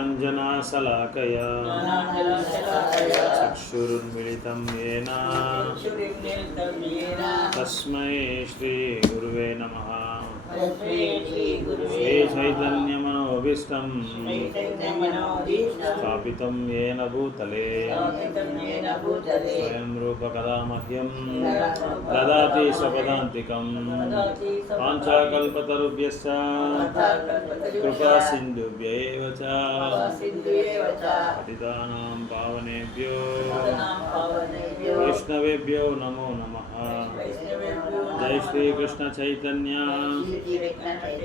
ज्ञानाञ्जनशलाकया चक्षुरुन्मिलितं येन तस्मै श्रीगुरुवे नमः। श्रीचैतन्यमनोभीष्टं स्थापितं येन भूतले स्वयं रूपकदा मह्यं ददाति स्वपदान्तिकं पाञ्चाकल्पतरुभ्यश्च कृपासिन्धुभ्य एव च पतितानां पावनेभ्यो वैष्णवेभ्यो नमो नमः। जय श्री कृष्ण चैतन्य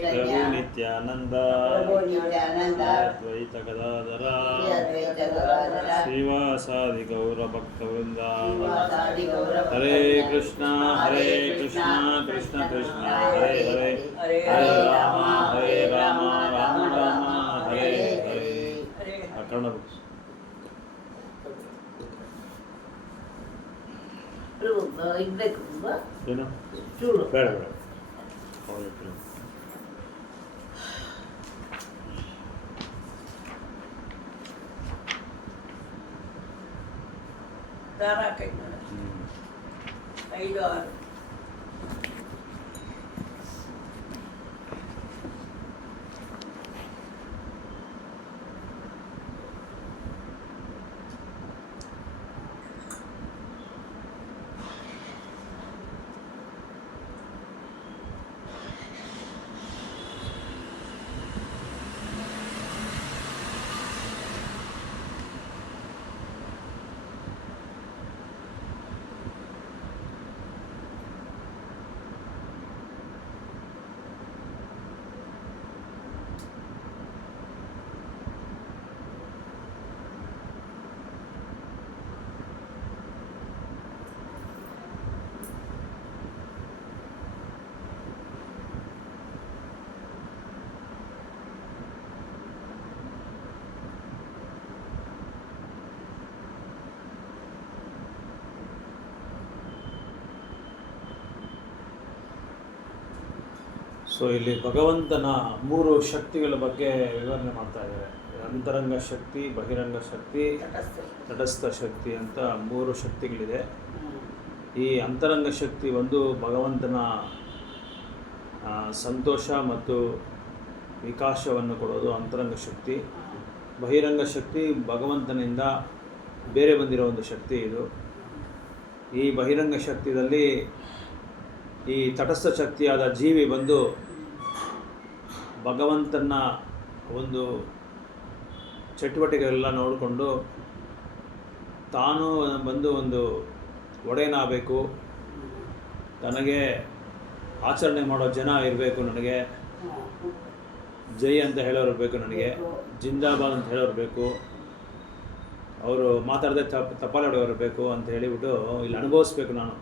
प्रभु नित्यानंद अद्वैत गदाधर श्रीवासादि गौर भक्तवृंद। हरे कृष्णा कृष्ण कृष्ण हरे हरे हरे राम राम राम हरे हरे। कर्ण ಏನು ಬೇಡ ಬೇಡ ದಾರ ಕೈ 5 6 ಸೊ ಇಲ್ಲಿ ಭಗವಂತನ 3 ಶಕ್ತಿಗಳ ಬಗ್ಗೆ ವಿವರಣೆ ಮಾಡ್ತಾ ಇದ್ದಾರೆ. ಅಂತರಂಗ ಶಕ್ತಿ, ಬಹಿರಂಗ ಶಕ್ತಿ, ತಟಸ್ಥ ಶಕ್ತಿ ಅಂತ 3 ಶಕ್ತಿಗಳಿದೆ. ಈ ಅಂತರಂಗ ಶಕ್ತಿ ಒಂದು ಭಗವಂತನ ಸಂತೋಷ ಮತ್ತು ವಿಕಾಸವನ್ನು ಕೊಡೋದು ಅಂತರಂಗ ಶಕ್ತಿ. ಬಹಿರಂಗ ಶಕ್ತಿ ಭಗವಂತನಿಂದ ಬೇರೆ ಬಂದಿರೋ ಒಂದು ಶಕ್ತಿ ಇದು. ಈ ಬಹಿರಂಗ ಶಕ್ತಿಯಲ್ಲಿ ಈ ತಟಸ್ಥ ಶಕ್ತಿಯಾದ ಜೀವಿ ಬಂದು ಭಗವಂತನ ಒಂದು ಚಟುವಟಿಕೆಗಳೆಲ್ಲ ನೋಡಿಕೊಂಡು ತಾನು ಬಂದು ಒಂದು ಒಡೆಯನಾಗಬೇಕು, ತನಗೆ ಆಚರಣೆ ಮಾಡೋ ಜನ ಇರಬೇಕು, ನನಗೆ ಜೈ ಅಂತ ಹೇಳೋರು ಬೇಕು, ನನಗೆ ಜಿಂದಾಬಾದ್ ಅಂತ ಹೇಳೋರು ಬೇಕು, ಅವರು ಮಾತಾಡದೆ ತಪಾಲೆ ಹೊಡೆಯೋರು ಬೇಕು ಅಂತ ಹೇಳಿಬಿಟ್ಟು ಇಲ್ಲಿ ಅನುಭವಿಸ್ಬೇಕು, ನಾನು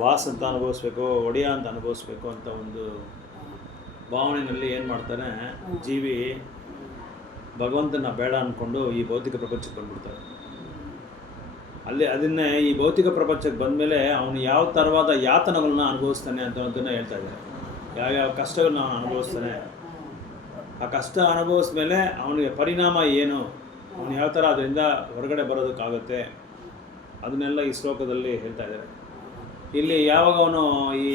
ಬಾಸ್ ಅಂತ ಅನುಭವಿಸ್ಬೇಕು, ಒಡೆಯ ಅಂತ ಅನುಭವಿಸ್ಬೇಕು ಅಂತ ಒಂದು ಭಾವನೆಯಲ್ಲಿ ಏನು ಮಾಡ್ತಾನೆ ಜೀವಿ, ಭಗವಂತನ ಬೇಡ ಅಂದ್ಕೊಂಡು ಈ ಭೌತಿಕ ಪ್ರಪಂಚಕ್ಕೆ ಬಂದ್ಬಿಡ್ತಾರೆ. ಅದನ್ನೇ ಈ ಭೌತಿಕ ಪ್ರಪಂಚಕ್ಕೆ ಬಂದಮೇಲೆ ಅವನು ಯಾವ ಥರವಾದ ಯಾತನಗಳನ್ನ ಅನುಭವಿಸ್ತಾನೆ ಅಂತದನ್ನು ಹೇಳ್ತಾ ಇದ್ದಾರೆ. ಯಾವ್ಯಾವ ಕಷ್ಟಗಳನ್ನ ಅವನು ಅನುಭವಿಸ್ತಾನೆ, ಆ ಕಷ್ಟ ಅನುಭವಿಸ್ಮೇಲೆ ಅವನಿಗೆ ಪರಿಣಾಮ ಏನು, ಅವನು ಯಾವ ಥರ ಅದರಿಂದ ಹೊರಗಡೆ ಬರೋದಕ್ಕಾಗುತ್ತೆ, ಅದನ್ನೆಲ್ಲ ಈ ಶ್ಲೋಕದಲ್ಲಿ ಹೇಳ್ತಾ ಇದ್ದಾರೆ. ಇಲ್ಲಿ ಯಾವಾಗ ಅವನು ಈ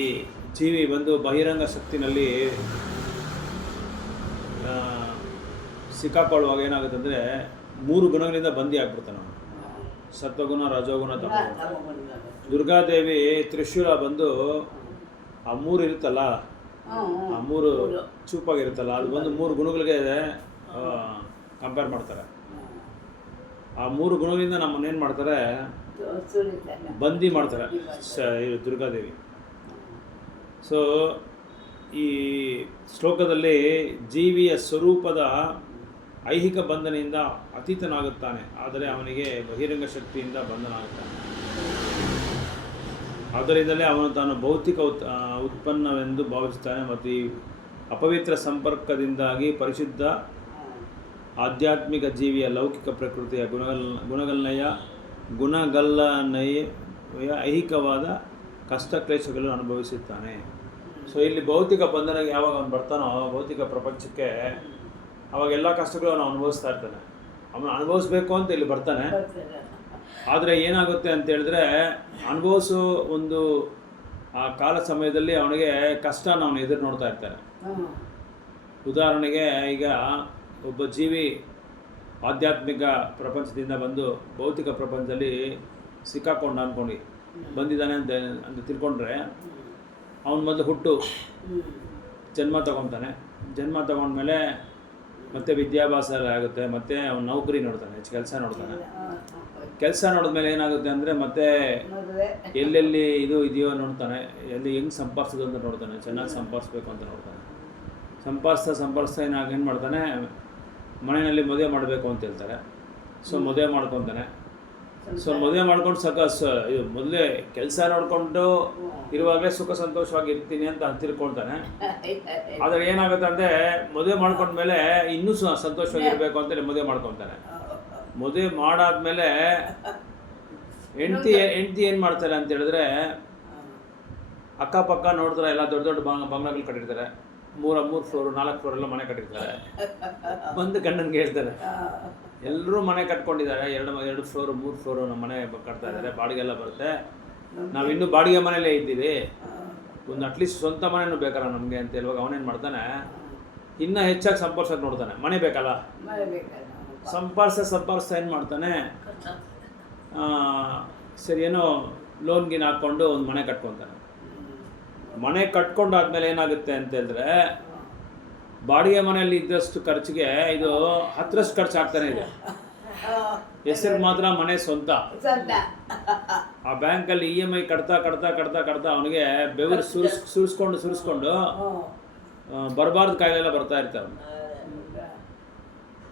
ಜೀವಿ ಬಂದು ಬಹಿರಂಗ ಶಕ್ತಿನಲ್ಲಿ ಸಿಕ್ಕಾಕೊಳ್ಳುವಾಗ ಏನಾಗುತ್ತೆ ಅಂದರೆ 3 ಗುಣಗಳಿಂದ ಬಂದಿ ಆಗ್ಬಿಡ್ತಾನೆ ಅವನು. ಸತ್ವಗುಣ, ರಜೋಗುಣ, ತಮೋಗುಣ. ದುರ್ಗಾದೇವಿ ತ್ರಿಶೂಲ ಬಂದು ಆ 3 ಇರುತ್ತಲ್ಲ, ಆ 3 ಚೂಪಾಗಿರುತ್ತಲ್ಲ, ಅದು ಬಂದು 3 ಗುಣಗಳಿಗೆ ಕಂಪೇರ್ ಮಾಡ್ತಾರೆ. ಆ 3 ಗುಣಗಳಿಂದ ನಮ್ಮನ್ನೇನು ಮಾಡ್ತಾರೆ, ಬಂದಿ ಮಾಡ್ತಾರೆ ದುರ್ಗಾದೇವಿ. ಸೊ ಈ ಶ್ಲೋಕದಲ್ಲಿ ಜೀವಿಯ ಸ್ವರೂಪದ ಐಹಿಕ ಬಂಧನೆಯಿಂದ ಅತೀತನಾಗುತ್ತಾನೆ, ಆದರೆ ಅವನಿಗೆ ಬಹಿರಂಗ ಶಕ್ತಿಯಿಂದ ಬಂಧನ ಆಗುತ್ತಾನೆ. ಆದ್ದರಿಂದಲೇ ಅವನು ತಾನು ಭೌತಿಕ ಉತ್ಪನ್ನವೆಂದು ಭಾವಿಸುತ್ತಾನೆ ಮತ್ತು ಈ ಅಪವಿತ್ರ ಸಂಪರ್ಕದಿಂದಾಗಿ ಪರಿಶುದ್ಧ ಆಧ್ಯಾತ್ಮಿಕ ಜೀವಿಯ ಲೌಕಿಕ ಪ್ರಕೃತಿಯ ಗುಣಗಲ್ಲನಯ ಐಹಿಕವಾದ ಕಷ್ಟ ಕ್ಲೇಶಗಳನ್ನು ಅನುಭವಿಸುತ್ತಾನೆ. ಸೊ ಇಲ್ಲಿ ಭೌತಿಕ ಬಂಧನಕ್ಕೆ ಯಾವಾಗ ಅವನು ಬರ್ತಾನೋ, ಭೌತಿಕ ಪ್ರಪಂಚಕ್ಕೆ ಅವಾಗ ಎಲ್ಲ ಕಷ್ಟಗಳು ಅವನು ಅನುಭವಿಸ್ತಾ ಇರ್ತಾನೆ. ಅವನು ಅನುಭವಿಸ್ಬೇಕು ಅಂತ ಇಲ್ಲಿ ಬರ್ತಾನೆ. ಆದರೆ ಏನಾಗುತ್ತೆ ಅಂತ ಹೇಳಿದ್ರೆ ಅನುಭವಿಸೋ ಒಂದು ಆ ಕಾಲ ಸಮಯದಲ್ಲಿ ಅವನಿಗೆ ಕಷ್ಟನ ಅವನು ಎದುರು ನೋಡ್ತಾ ಇರ್ತಾನೆ. ಉದಾಹರಣೆಗೆ ಈಗ ಒಬ್ಬ ಜೀವಿ ಆಧ್ಯಾತ್ಮಿಕ ಪ್ರಪಂಚದಿಂದ ಬಂದು ಭೌತಿಕ ಪ್ರಪಂಚದಲ್ಲಿ ಸಿಕ್ಕಾಕೊಂಡು ಅಂದ್ಕೊಂಡು ಬಂದಿದ್ದಾನೆ ಅಂತ ತಿಳ್ಕೊಂಡ್ರೆ ಅವನ ಮೊದಲು ಹುಟ್ಟು ಜನ್ಮ ತಗೊತಾನೆ. ಜನ್ಮ ತಗೊಂಡ್ಮೇಲೆ ಮತ್ತೆ ವಿದ್ಯಾಭ್ಯಾಸ ಆಗುತ್ತೆ, ಮತ್ತೆ ಅವನು ನೌಕರಿ ನೋಡ್ತಾನೆ, ಕೆಲಸ ನೋಡ್ತಾನೆ. ಕೆಲಸ ನೋಡಿದ್ಮೇಲೆ ಏನಾಗುತ್ತೆ ಅಂದರೆ ಮತ್ತೆ ಎಲ್ಲೆಲ್ಲಿ ಇದು ಇದೆಯೋ ನೋಡ್ತಾನೆ, ಎಲ್ಲಿ ಹೆಂಗೆ ಸಂಪಾದಿಸೋದು ಅಂತ ನೋಡ್ತಾನೆ, ಚೆನ್ನಾಗಿ ಸಂಪಾದಿಸ್ಬೇಕು ಅಂತ ನೋಡ್ತಾನೆ. ಸಂಪಾದಿಸ್ತಾ ಏನು ಮಾಡ್ತಾನೆ, ಮನೆಯಲ್ಲಿ ಮದುವೆ ಮಾಡಬೇಕು ಅಂತ ಹೇಳ್ತಾರೆ. ಸೊ ಮದುವೆ ಮಾಡ್ಕೊತಾನೆ. ಸೊ ಮದುವೆ ಮಾಡ್ಕೊಂಡು ಮೊದಲೇ ಕೆಲಸ ನೋಡಿಕೊಂಡು ಇರುವಾಗಲೇ ಸುಖ ಸಂತೋಷವಾಗಿ ಇರ್ತೀನಿ ಅಂತ ತಿಳ್ಕೊಳ್ತಾನೆ. ಆದರೆ ಏನಾಗುತ್ತೆ ಅಂದರೆ ಮದುವೆ ಮಾಡ್ಕೊಂಡ್ಮೇಲೆ ಇನ್ನೂ ಸಂತೋಷವಾಗಿ ಇರಬೇಕು ಅಂತೇಳಿ ಮದುವೆ ಮಾಡ್ಕೊತಾನೆ. ಮದುವೆ ಮಾಡಾದ್ಮೇಲೆ ಹೆಂಡತಿ ಏನು ಮಾಡ್ತಾರೆ ಅಂತ ಹೇಳಿದ್ರೆ ಅಕ್ಕಪಕ್ಕ ನೋಡಿದ್ರೆ ಎಲ್ಲ ದೊಡ್ಡ ದೊಡ್ಡ ಬಂಗ್ಲಾಗಳು ಕಟ್ಟಿರ್ತಾರೆ. 3 ಫ್ಲೋರ್ 4 ಫ್ಲೋರ್ ಎಲ್ಲ ಮನೆ ಕಟ್ಟಿರ್ತಾರೆ. ಬಂದು ಗಂಡನ್ಗೆ ಹೇಳ್ತಾರೆ, ಎಲ್ಲರೂ ಮನೆ ಕಟ್ಕೊಂಡಿದ್ದಾರೆ, 2 ಫ್ಲೋರ್ 3 ಫ್ಲೋರು ನಮ್ಮ ಮನೆ ಕಟ್ತಾ ಇದ್ದಾರೆ, ಬಾಡಿಗೆ ಎಲ್ಲ ಬರುತ್ತೆ, ನಾವಿನ್ನೂ ಬಾಡಿಗೆ ಮನೆಯಲ್ಲೇ ಇದ್ದೀವಿ, ಒಂದು ಅಟ್ಲೀಸ್ಟ್ ಸ್ವಂತ ಮನೆಯೂ ಬೇಕಲ್ಲ ನಮಗೆ ಅಂತ ಹೇಳುವಾಗ ಅವನೇನು ಮಾಡ್ತಾನೆ, ಇನ್ನೂ ಹೆಚ್ಚಾಗಿ ಸಂಪಾದಿಸೋಕೆ ನೋಡ್ತಾನೆ. ಮನೆ ಬೇಕಲ್ಲ, ಸಂಪಾದಿಸ್ತಾ ಏನು ಮಾಡ್ತಾನೆ, ಸರಿ ಏನೋ ಲೋನ್ಗಿನ ಹಾಕ್ಕೊಂಡು ಒಂದು ಮನೆ ಕಟ್ಕೊತಾನೆ. ಮನೆ ಕಟ್ಕೊಂಡಾದ್ಮೇಲೆ ಏನಾಗುತ್ತೆ ಅಂತ ಹೇಳಿದ್ರೆ ಬಾಡಿಗೆ ಮನೆಯಲ್ಲಿ ಇದ್ದಷ್ಟು ಖರ್ಚಿಗೆ ಇದು 10ರಷ್ಟು ಖರ್ಚು ಆಗ್ತಾನೆ ಇದೆ. ಹೆಸರು ಮಾತ್ರ ಮನೆ ಸ್ವಂತ. ಆ ಬ್ಯಾಂಕಲ್ಲಿ EMI ಕಟ್ತಾ ಅವನಿಗೆ ಬೆವರು ಸುರಿಸ್ಕೊಂಡು ಬರಬಾರ್ದು ಕಾಯಿಲೆಲ್ಲ ಬರ್ತಾ ಇರ್ತಾವೆ.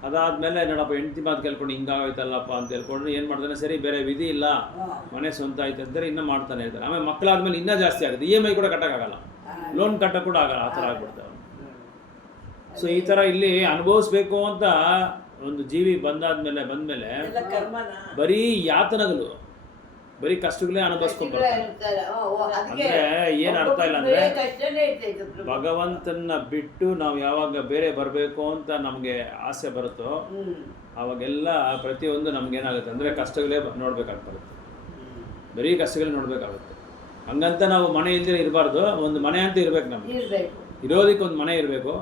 ಅದಾದಮೇಲೆ ನೋಡಪ್ಪ ಹೆಂಡತಿ ಮಾತು ಕೇಳ್ಕೊಂಡು ಹಿಂಗಾಗೋಯ್ತಲ್ಲಪ್ಪ ಅಂತ ಹೇಳ್ಕೊಂಡು ಏನು ಮಾಡ್ತಾನೆ, ಸರಿ ಬೇರೆ ವಿಧಿ ಇಲ್ಲ, ಮನೆ ಸ್ವಂತ ಆಯ್ತು ಅಂತಾರೆ, ಇನ್ನೂ ಮಾಡ್ತಾನೆ ಇರ್ತಾರೆ. ಆಮೇಲೆ ಮಕ್ಕಳಾದ್ಮೇಲೆ ಇನ್ನೂ ಜಾಸ್ತಿ ಆಗುತ್ತೆ. EMI ಕೂಡ ಕಟ್ಟೋಕ್ಕಾಗಲ್ಲ, ಲೋನ್ ಕಟ್ಟೋಕ್ಕೆ ಕೂಡ ಆಗಲ್ಲ, ಆ ಥರ ಆಗ್ಬಿಡ್ತಾವೆ. ಸೊ ಈ ಥರ ಇಲ್ಲಿ ಅನುಭವಿಸ್ಬೇಕು ಅಂತ ಒಂದು ಜೀವಿ ಬಂದಮೇಲೆ ಬರೀ ಯಾತನೆಗಳು, ಬರೀ ಕಷ್ಟಗಳೇ ಅನುಭವಿಸ್ಕೊಂಡ್ಬರ್ತಾರೆ. ಅಂದರೆ ಏನು ಅರ್ಥ ಇಲ್ಲ ಅಂದರೆ ಭಗವಂತನ ಬಿಟ್ಟು ನಾವು ಯಾವಾಗ ಬೇರೆ ಬರಬೇಕು ಅಂತ ನಮಗೆ ಆಸೆ ಬರುತ್ತೋ ಆವಾಗೆಲ್ಲ ಪ್ರತಿಯೊಂದು ನಮಗೇನಾಗುತ್ತೆ ಅಂದರೆ ಕಷ್ಟಗಳೇ ನೋಡಬೇಕಾಗ್ಬರುತ್ತೆ, ಬರೀ ಕಷ್ಟಗಳೇ ನೋಡಬೇಕಾಗುತ್ತೆ. ಹಂಗಂತ ನಾವು ಮನೆ ಇಲ್ಲದೆ ಇರಬಾರ್ದು, ಒಂದು ಮನೆ ಅಂತ ಇರಬೇಕು. ನಮಗೆ ಇರೋದಕ್ಕೆ ಒಂದು ಮನೆ ಇರಬೇಕು,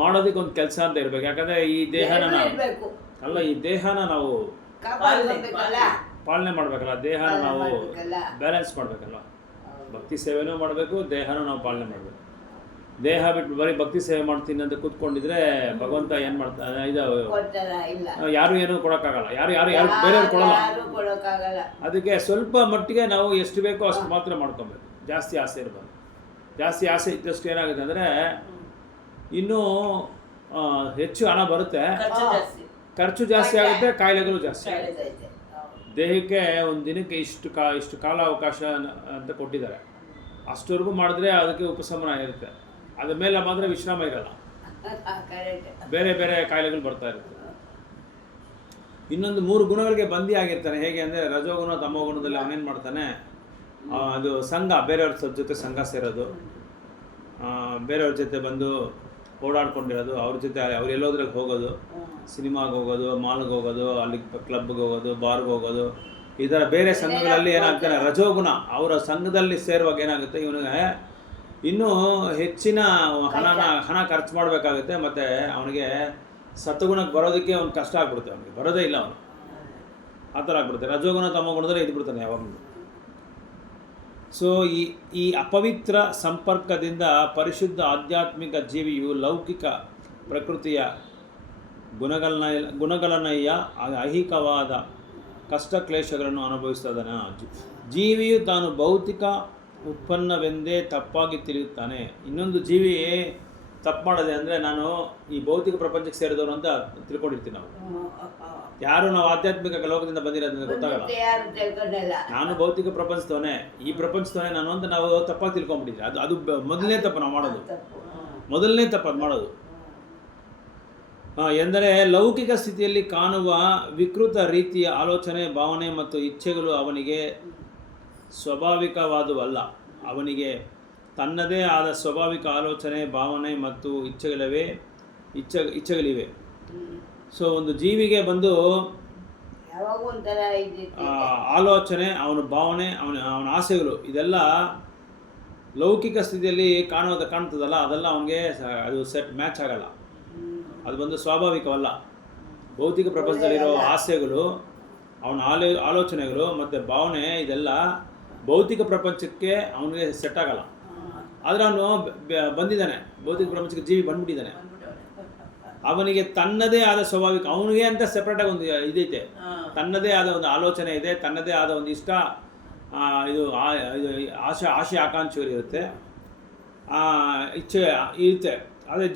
ಮಾಡೋದಕ್ಕೆ ಒಂದು ಕೆಲಸ ಅಂತ ಇರಬೇಕು. ಯಾಕಂದರೆ ಈ ದೇಹನ ಈ ದೇಹನ ನಾವು ಪಾಲನೆ ಮಾಡಬೇಕಲ್ಲ, ದೇಹನ ನಾವು ಬ್ಯಾಲೆನ್ಸ್ ಮಾಡಬೇಕಲ್ಲ. ಭಕ್ತಿ ಸೇವೆನೂ ಮಾಡಬೇಕು, ದೇಹನೂ ನಾವು ಪಾಲನೆ ಮಾಡಬೇಕು. ದೇಹ ಬಿಟ್ಟು ಬರೀ ಭಕ್ತಿ ಸೇವೆ ಮಾಡ್ತೀನಿ ಅಂತ ಕೂತ್ಕೊಂಡಿದ್ರೆ ಭಗವಂತ ಏನು ಮಾಡ್ತಾನೆ, ಇದು ಯಾರು ಏನೂ ಕೊಡೋಕ್ಕಾಗಲ್ಲ, ಯಾರು ಬೇರೆಯವ್ರು ಕೊಡಲ್ಲ. ಅದಕ್ಕೆ ಸ್ವಲ್ಪ ಮಟ್ಟಿಗೆ ನಾವು ಎಷ್ಟು ಬೇಕೋ ಅಷ್ಟು ಮಾತ್ರ ಮಾಡ್ಕೊಬೇಕು, ಜಾಸ್ತಿ ಆಸೆ ಇರಬಾರ್ದು. ಜಾಸ್ತಿ ಆಸೆ ಇದ್ದಷ್ಟು ಏನಾಗುತ್ತೆ ಅಂದರೆ ಇನ್ನೂ ಹೆಚ್ಚು ಹಣ ಬರುತ್ತೆ, ಖರ್ಚು ಜಾಸ್ತಿ ಆಗುತ್ತೆ, ಕಾಯಿಲೆಗಳು ಜಾಸ್ತಿ ಆಗುತ್ತೆ. ದೇಹಕ್ಕೆ ಒಂದು ದಿನಕ್ಕೆ ಇಷ್ಟು ಕಾಲ ಅವಕಾಶ ಅಂತ ಕೊಟ್ಟಿದ್ದಾರೆ, ಅಷ್ಟವರೆಗೂ ಮಾಡಿದ್ರೆ ಅದಕ್ಕೆ ಉಪಶಮನ ಇರುತ್ತೆ. ಅದ್ರ ಮೇಲೆ ಮಾತ್ರ ವಿಶ್ರಾಮ ಇರಲ್ಲ, ಬೇರೆ ಬೇರೆ ಕಾಯಿಲೆಗಳು ಬರ್ತಾ ಇರುತ್ತೆ. ಇನ್ನೊಂದು 3 ಗುಣಗಳಿಗೆ ಬಂದಿ ಆಗಿರ್ತಾನೆ. ಹೇಗೆ ಅಂದರೆ ರಜೋಗುಣ ತಮೋಗುಣದಲ್ಲಿ ಅವನೇನು ಮಾಡ್ತಾನೆ, ಅದು ಸಂಘ, ಬೇರೆಯವ್ರ ಜೊತೆ ಸಂಘ ಸೇರೋದು, ಬೇರೆಯವ್ರ ಜೊತೆ ಬಂದು ಓಡಾಡ್ಕೊಂಡಿರೋದು, ಅವ್ರ ಜೊತೆ ಅವ್ರು ಎಲ್ಲೋದ್ರಲ್ಲಿ ಹೋಗೋದು, ಸಿನಿಮಾಗೆ ಹೋಗೋದು, ಮಾಲ್ಗೆ ಹೋಗೋದು, ಅಲ್ಲಿ ಕ್ಲಬ್ಗೆ ಹೋಗೋದು, ಬಾರ್ಗೆ ಹೋಗೋದು, ಈ ಥರ ಬೇರೆ ಸಂಘಗಳಲ್ಲಿ ಏನಾಗ್ತಾನೆ ರಜೋಗುಣ. ಅವರ ಸಂಘದಲ್ಲಿ ಸೇರುವಾಗ ಏನಾಗುತ್ತೆ, ಇವನಿಗೆ ಇನ್ನೂ ಹೆಚ್ಚಿನ ಹಣ ಖರ್ಚು ಮಾಡಬೇಕಾಗುತ್ತೆ. ಮತ್ತು ಅವನಿಗೆ ಸತ್ವಗುಣಕ್ಕೆ ಬರೋದಕ್ಕೆ ಅವ್ನು ಕಷ್ಟ ಆಗ್ಬಿಡುತ್ತೆ, ಅವನಿಗೆ ಬರೋದೇ ಇಲ್ಲ, ಅವನು ಆ ಥರ ಆಗ್ಬಿಡುತ್ತೆ. ರಜೋಗುಣ ತಮೋಗುಣದಲ್ಲಿ ಇದ್ಬಿಡ್ತಾನೆ ಯಾವಾಗಲೂ. ಸೊ ಈ ಅಪವಿತ್ರ ಸಂಪರ್ಕದಿಂದ ಪರಿಶುದ್ಧ ಆಧ್ಯಾತ್ಮಿಕ ಜೀವಿಯು ಲೌಕಿಕ ಪ್ರಕೃತಿಯ ಗುಣಗಳನ್ನಯ್ಯ ಐಹಿಕವಾದ ಕಷ್ಟ ಕ್ಲೇಶಗಳನ್ನು ಅನುಭವಿಸ್ತಾ ಇದ್ದಾನೆ. ಜೀವಿಯು ತಾನು ಭೌತಿಕ ಉತ್ಪನ್ನವೆಂದೇ ತಪ್ಪಾಗಿ ತಿಳಿಯುತ್ತಾನೆ. ಇನ್ನೊಂದು ಜೀವಿ ತಪ್ಪು ಮಾಡೋದೆ ಅಂದರೆ ನಾನು ಈ ಭೌತಿಕ ಪ್ರಪಂಚಕ್ಕೆ ಸೇರಿದವರು ಅಂತ ತಿಳ್ಕೊಂಡಿರ್ತೀವಿ ನಾವು. ಯಾರು ನಾವು ಆಧ್ಯಾತ್ಮಿಕ ಲೋಕದಿಂದ ಬಂದಿರೋದ್ರಿಂದ ಗೊತ್ತಾಗಲ್ಲ, ನಾನು ಭೌತಿಕ ಪ್ರಪಂಚದವನೇ, ಈ ಪ್ರಪಂಚದವನೇ ನಾನು ಅಂತ ನಾವು ತಪ್ಪಾಗಿ ತಿಳ್ಕೊಂಡ್ಬಿಟ್ಟಿದ್ವಿ. ಅದು ಮೊದಲನೇ ತಪ್ಪು ನಾವು ಮಾಡೋದು, ಮೊದಲನೇ ತಪ್ಪು ಅದು ಮಾಡೋದು. ಎಂದರೆ ಲೌಕಿಕ ಸ್ಥಿತಿಯಲ್ಲಿ ಕಾಣುವ ವಿಕೃತ ರೀತಿಯ ಆಲೋಚನೆ, ಭಾವನೆ ಮತ್ತು ಇಚ್ಛೆಗಳು ಅವನಿಗೆ ಸ್ವಾಭಾವಿಕವಾದವಲ್ಲ. ಅವನಿಗೆ ತನ್ನದೇ ಆದ ಸ್ವಾಭಾವಿಕ ಆಲೋಚನೆ, ಭಾವನೆ ಮತ್ತು ಇಚ್ಛೆಗಳಿವೆ. ಇಚ್ಛೆಗಳಿವೆ. ಸೊ ಒಂದು ಜೀವಿಗೆ ಬಂದು ಯಾವಾಗ ಒಂಥರ ಆಲೋಚನೆ, ಅವನ ಭಾವನೆ, ಅವನ ಆಸೆಗಳು ಇದೆಲ್ಲ ಲೌಕಿಕ ಸ್ಥಿತಿಯಲ್ಲಿ ಕಾಣ್ತದಲ್ಲ, ಅದೆಲ್ಲ ಅವನಿಗೆ ಅದು ಮ್ಯಾಚ್ ಆಗಲ್ಲ. ಅದು ಬಂದು ಸ್ವಾಭಾವಿಕವಲ್ಲ. ಭೌತಿಕ ಪ್ರಪಂಚದಲ್ಲಿರೋ ಆಸೆಗಳು, ಅವನ ಆಲೋಚನೆಗಳು ಮತ್ತು ಭಾವನೆ ಇದೆಲ್ಲ ಭೌತಿಕ ಪ್ರಪಂಚಕ್ಕೆ ಅವನಿಗೆ ಸೆಟ್ ಆಗಲ್ಲ. ಆದರೆ ಅವನು ಬಂದಿದ್ದಾನೆ, ಭೌತಿಕ ಪ್ರಪಂಚಕ್ಕೆ ಜೀವಿ ಬಂದ್ಬಿಟ್ಟಿದ್ದಾನೆ. ಅವನಿಗೆ ತನ್ನದೇ ಆದ ಸ್ವಾಭಾವಿಕ, ಅವನಿಗೆ ಅಂತ ಸೆಪ್ರೇಟಾಗಿ ಒಂದು ಇದೈತೆ, ತನ್ನದೇ ಆದ ಒಂದು ಆಲೋಚನೆ ಇದೆ, ತನ್ನದೇ ಆದ ಒಂದು ಇಷ್ಟ, ಇದು ಆಶೆ ಆಕಾಂಕ್ಷೆಗಳು ಇರುತ್ತೆ, ಇಚ್ಛೆ ಇರುತ್ತೆ. ಆದರೆ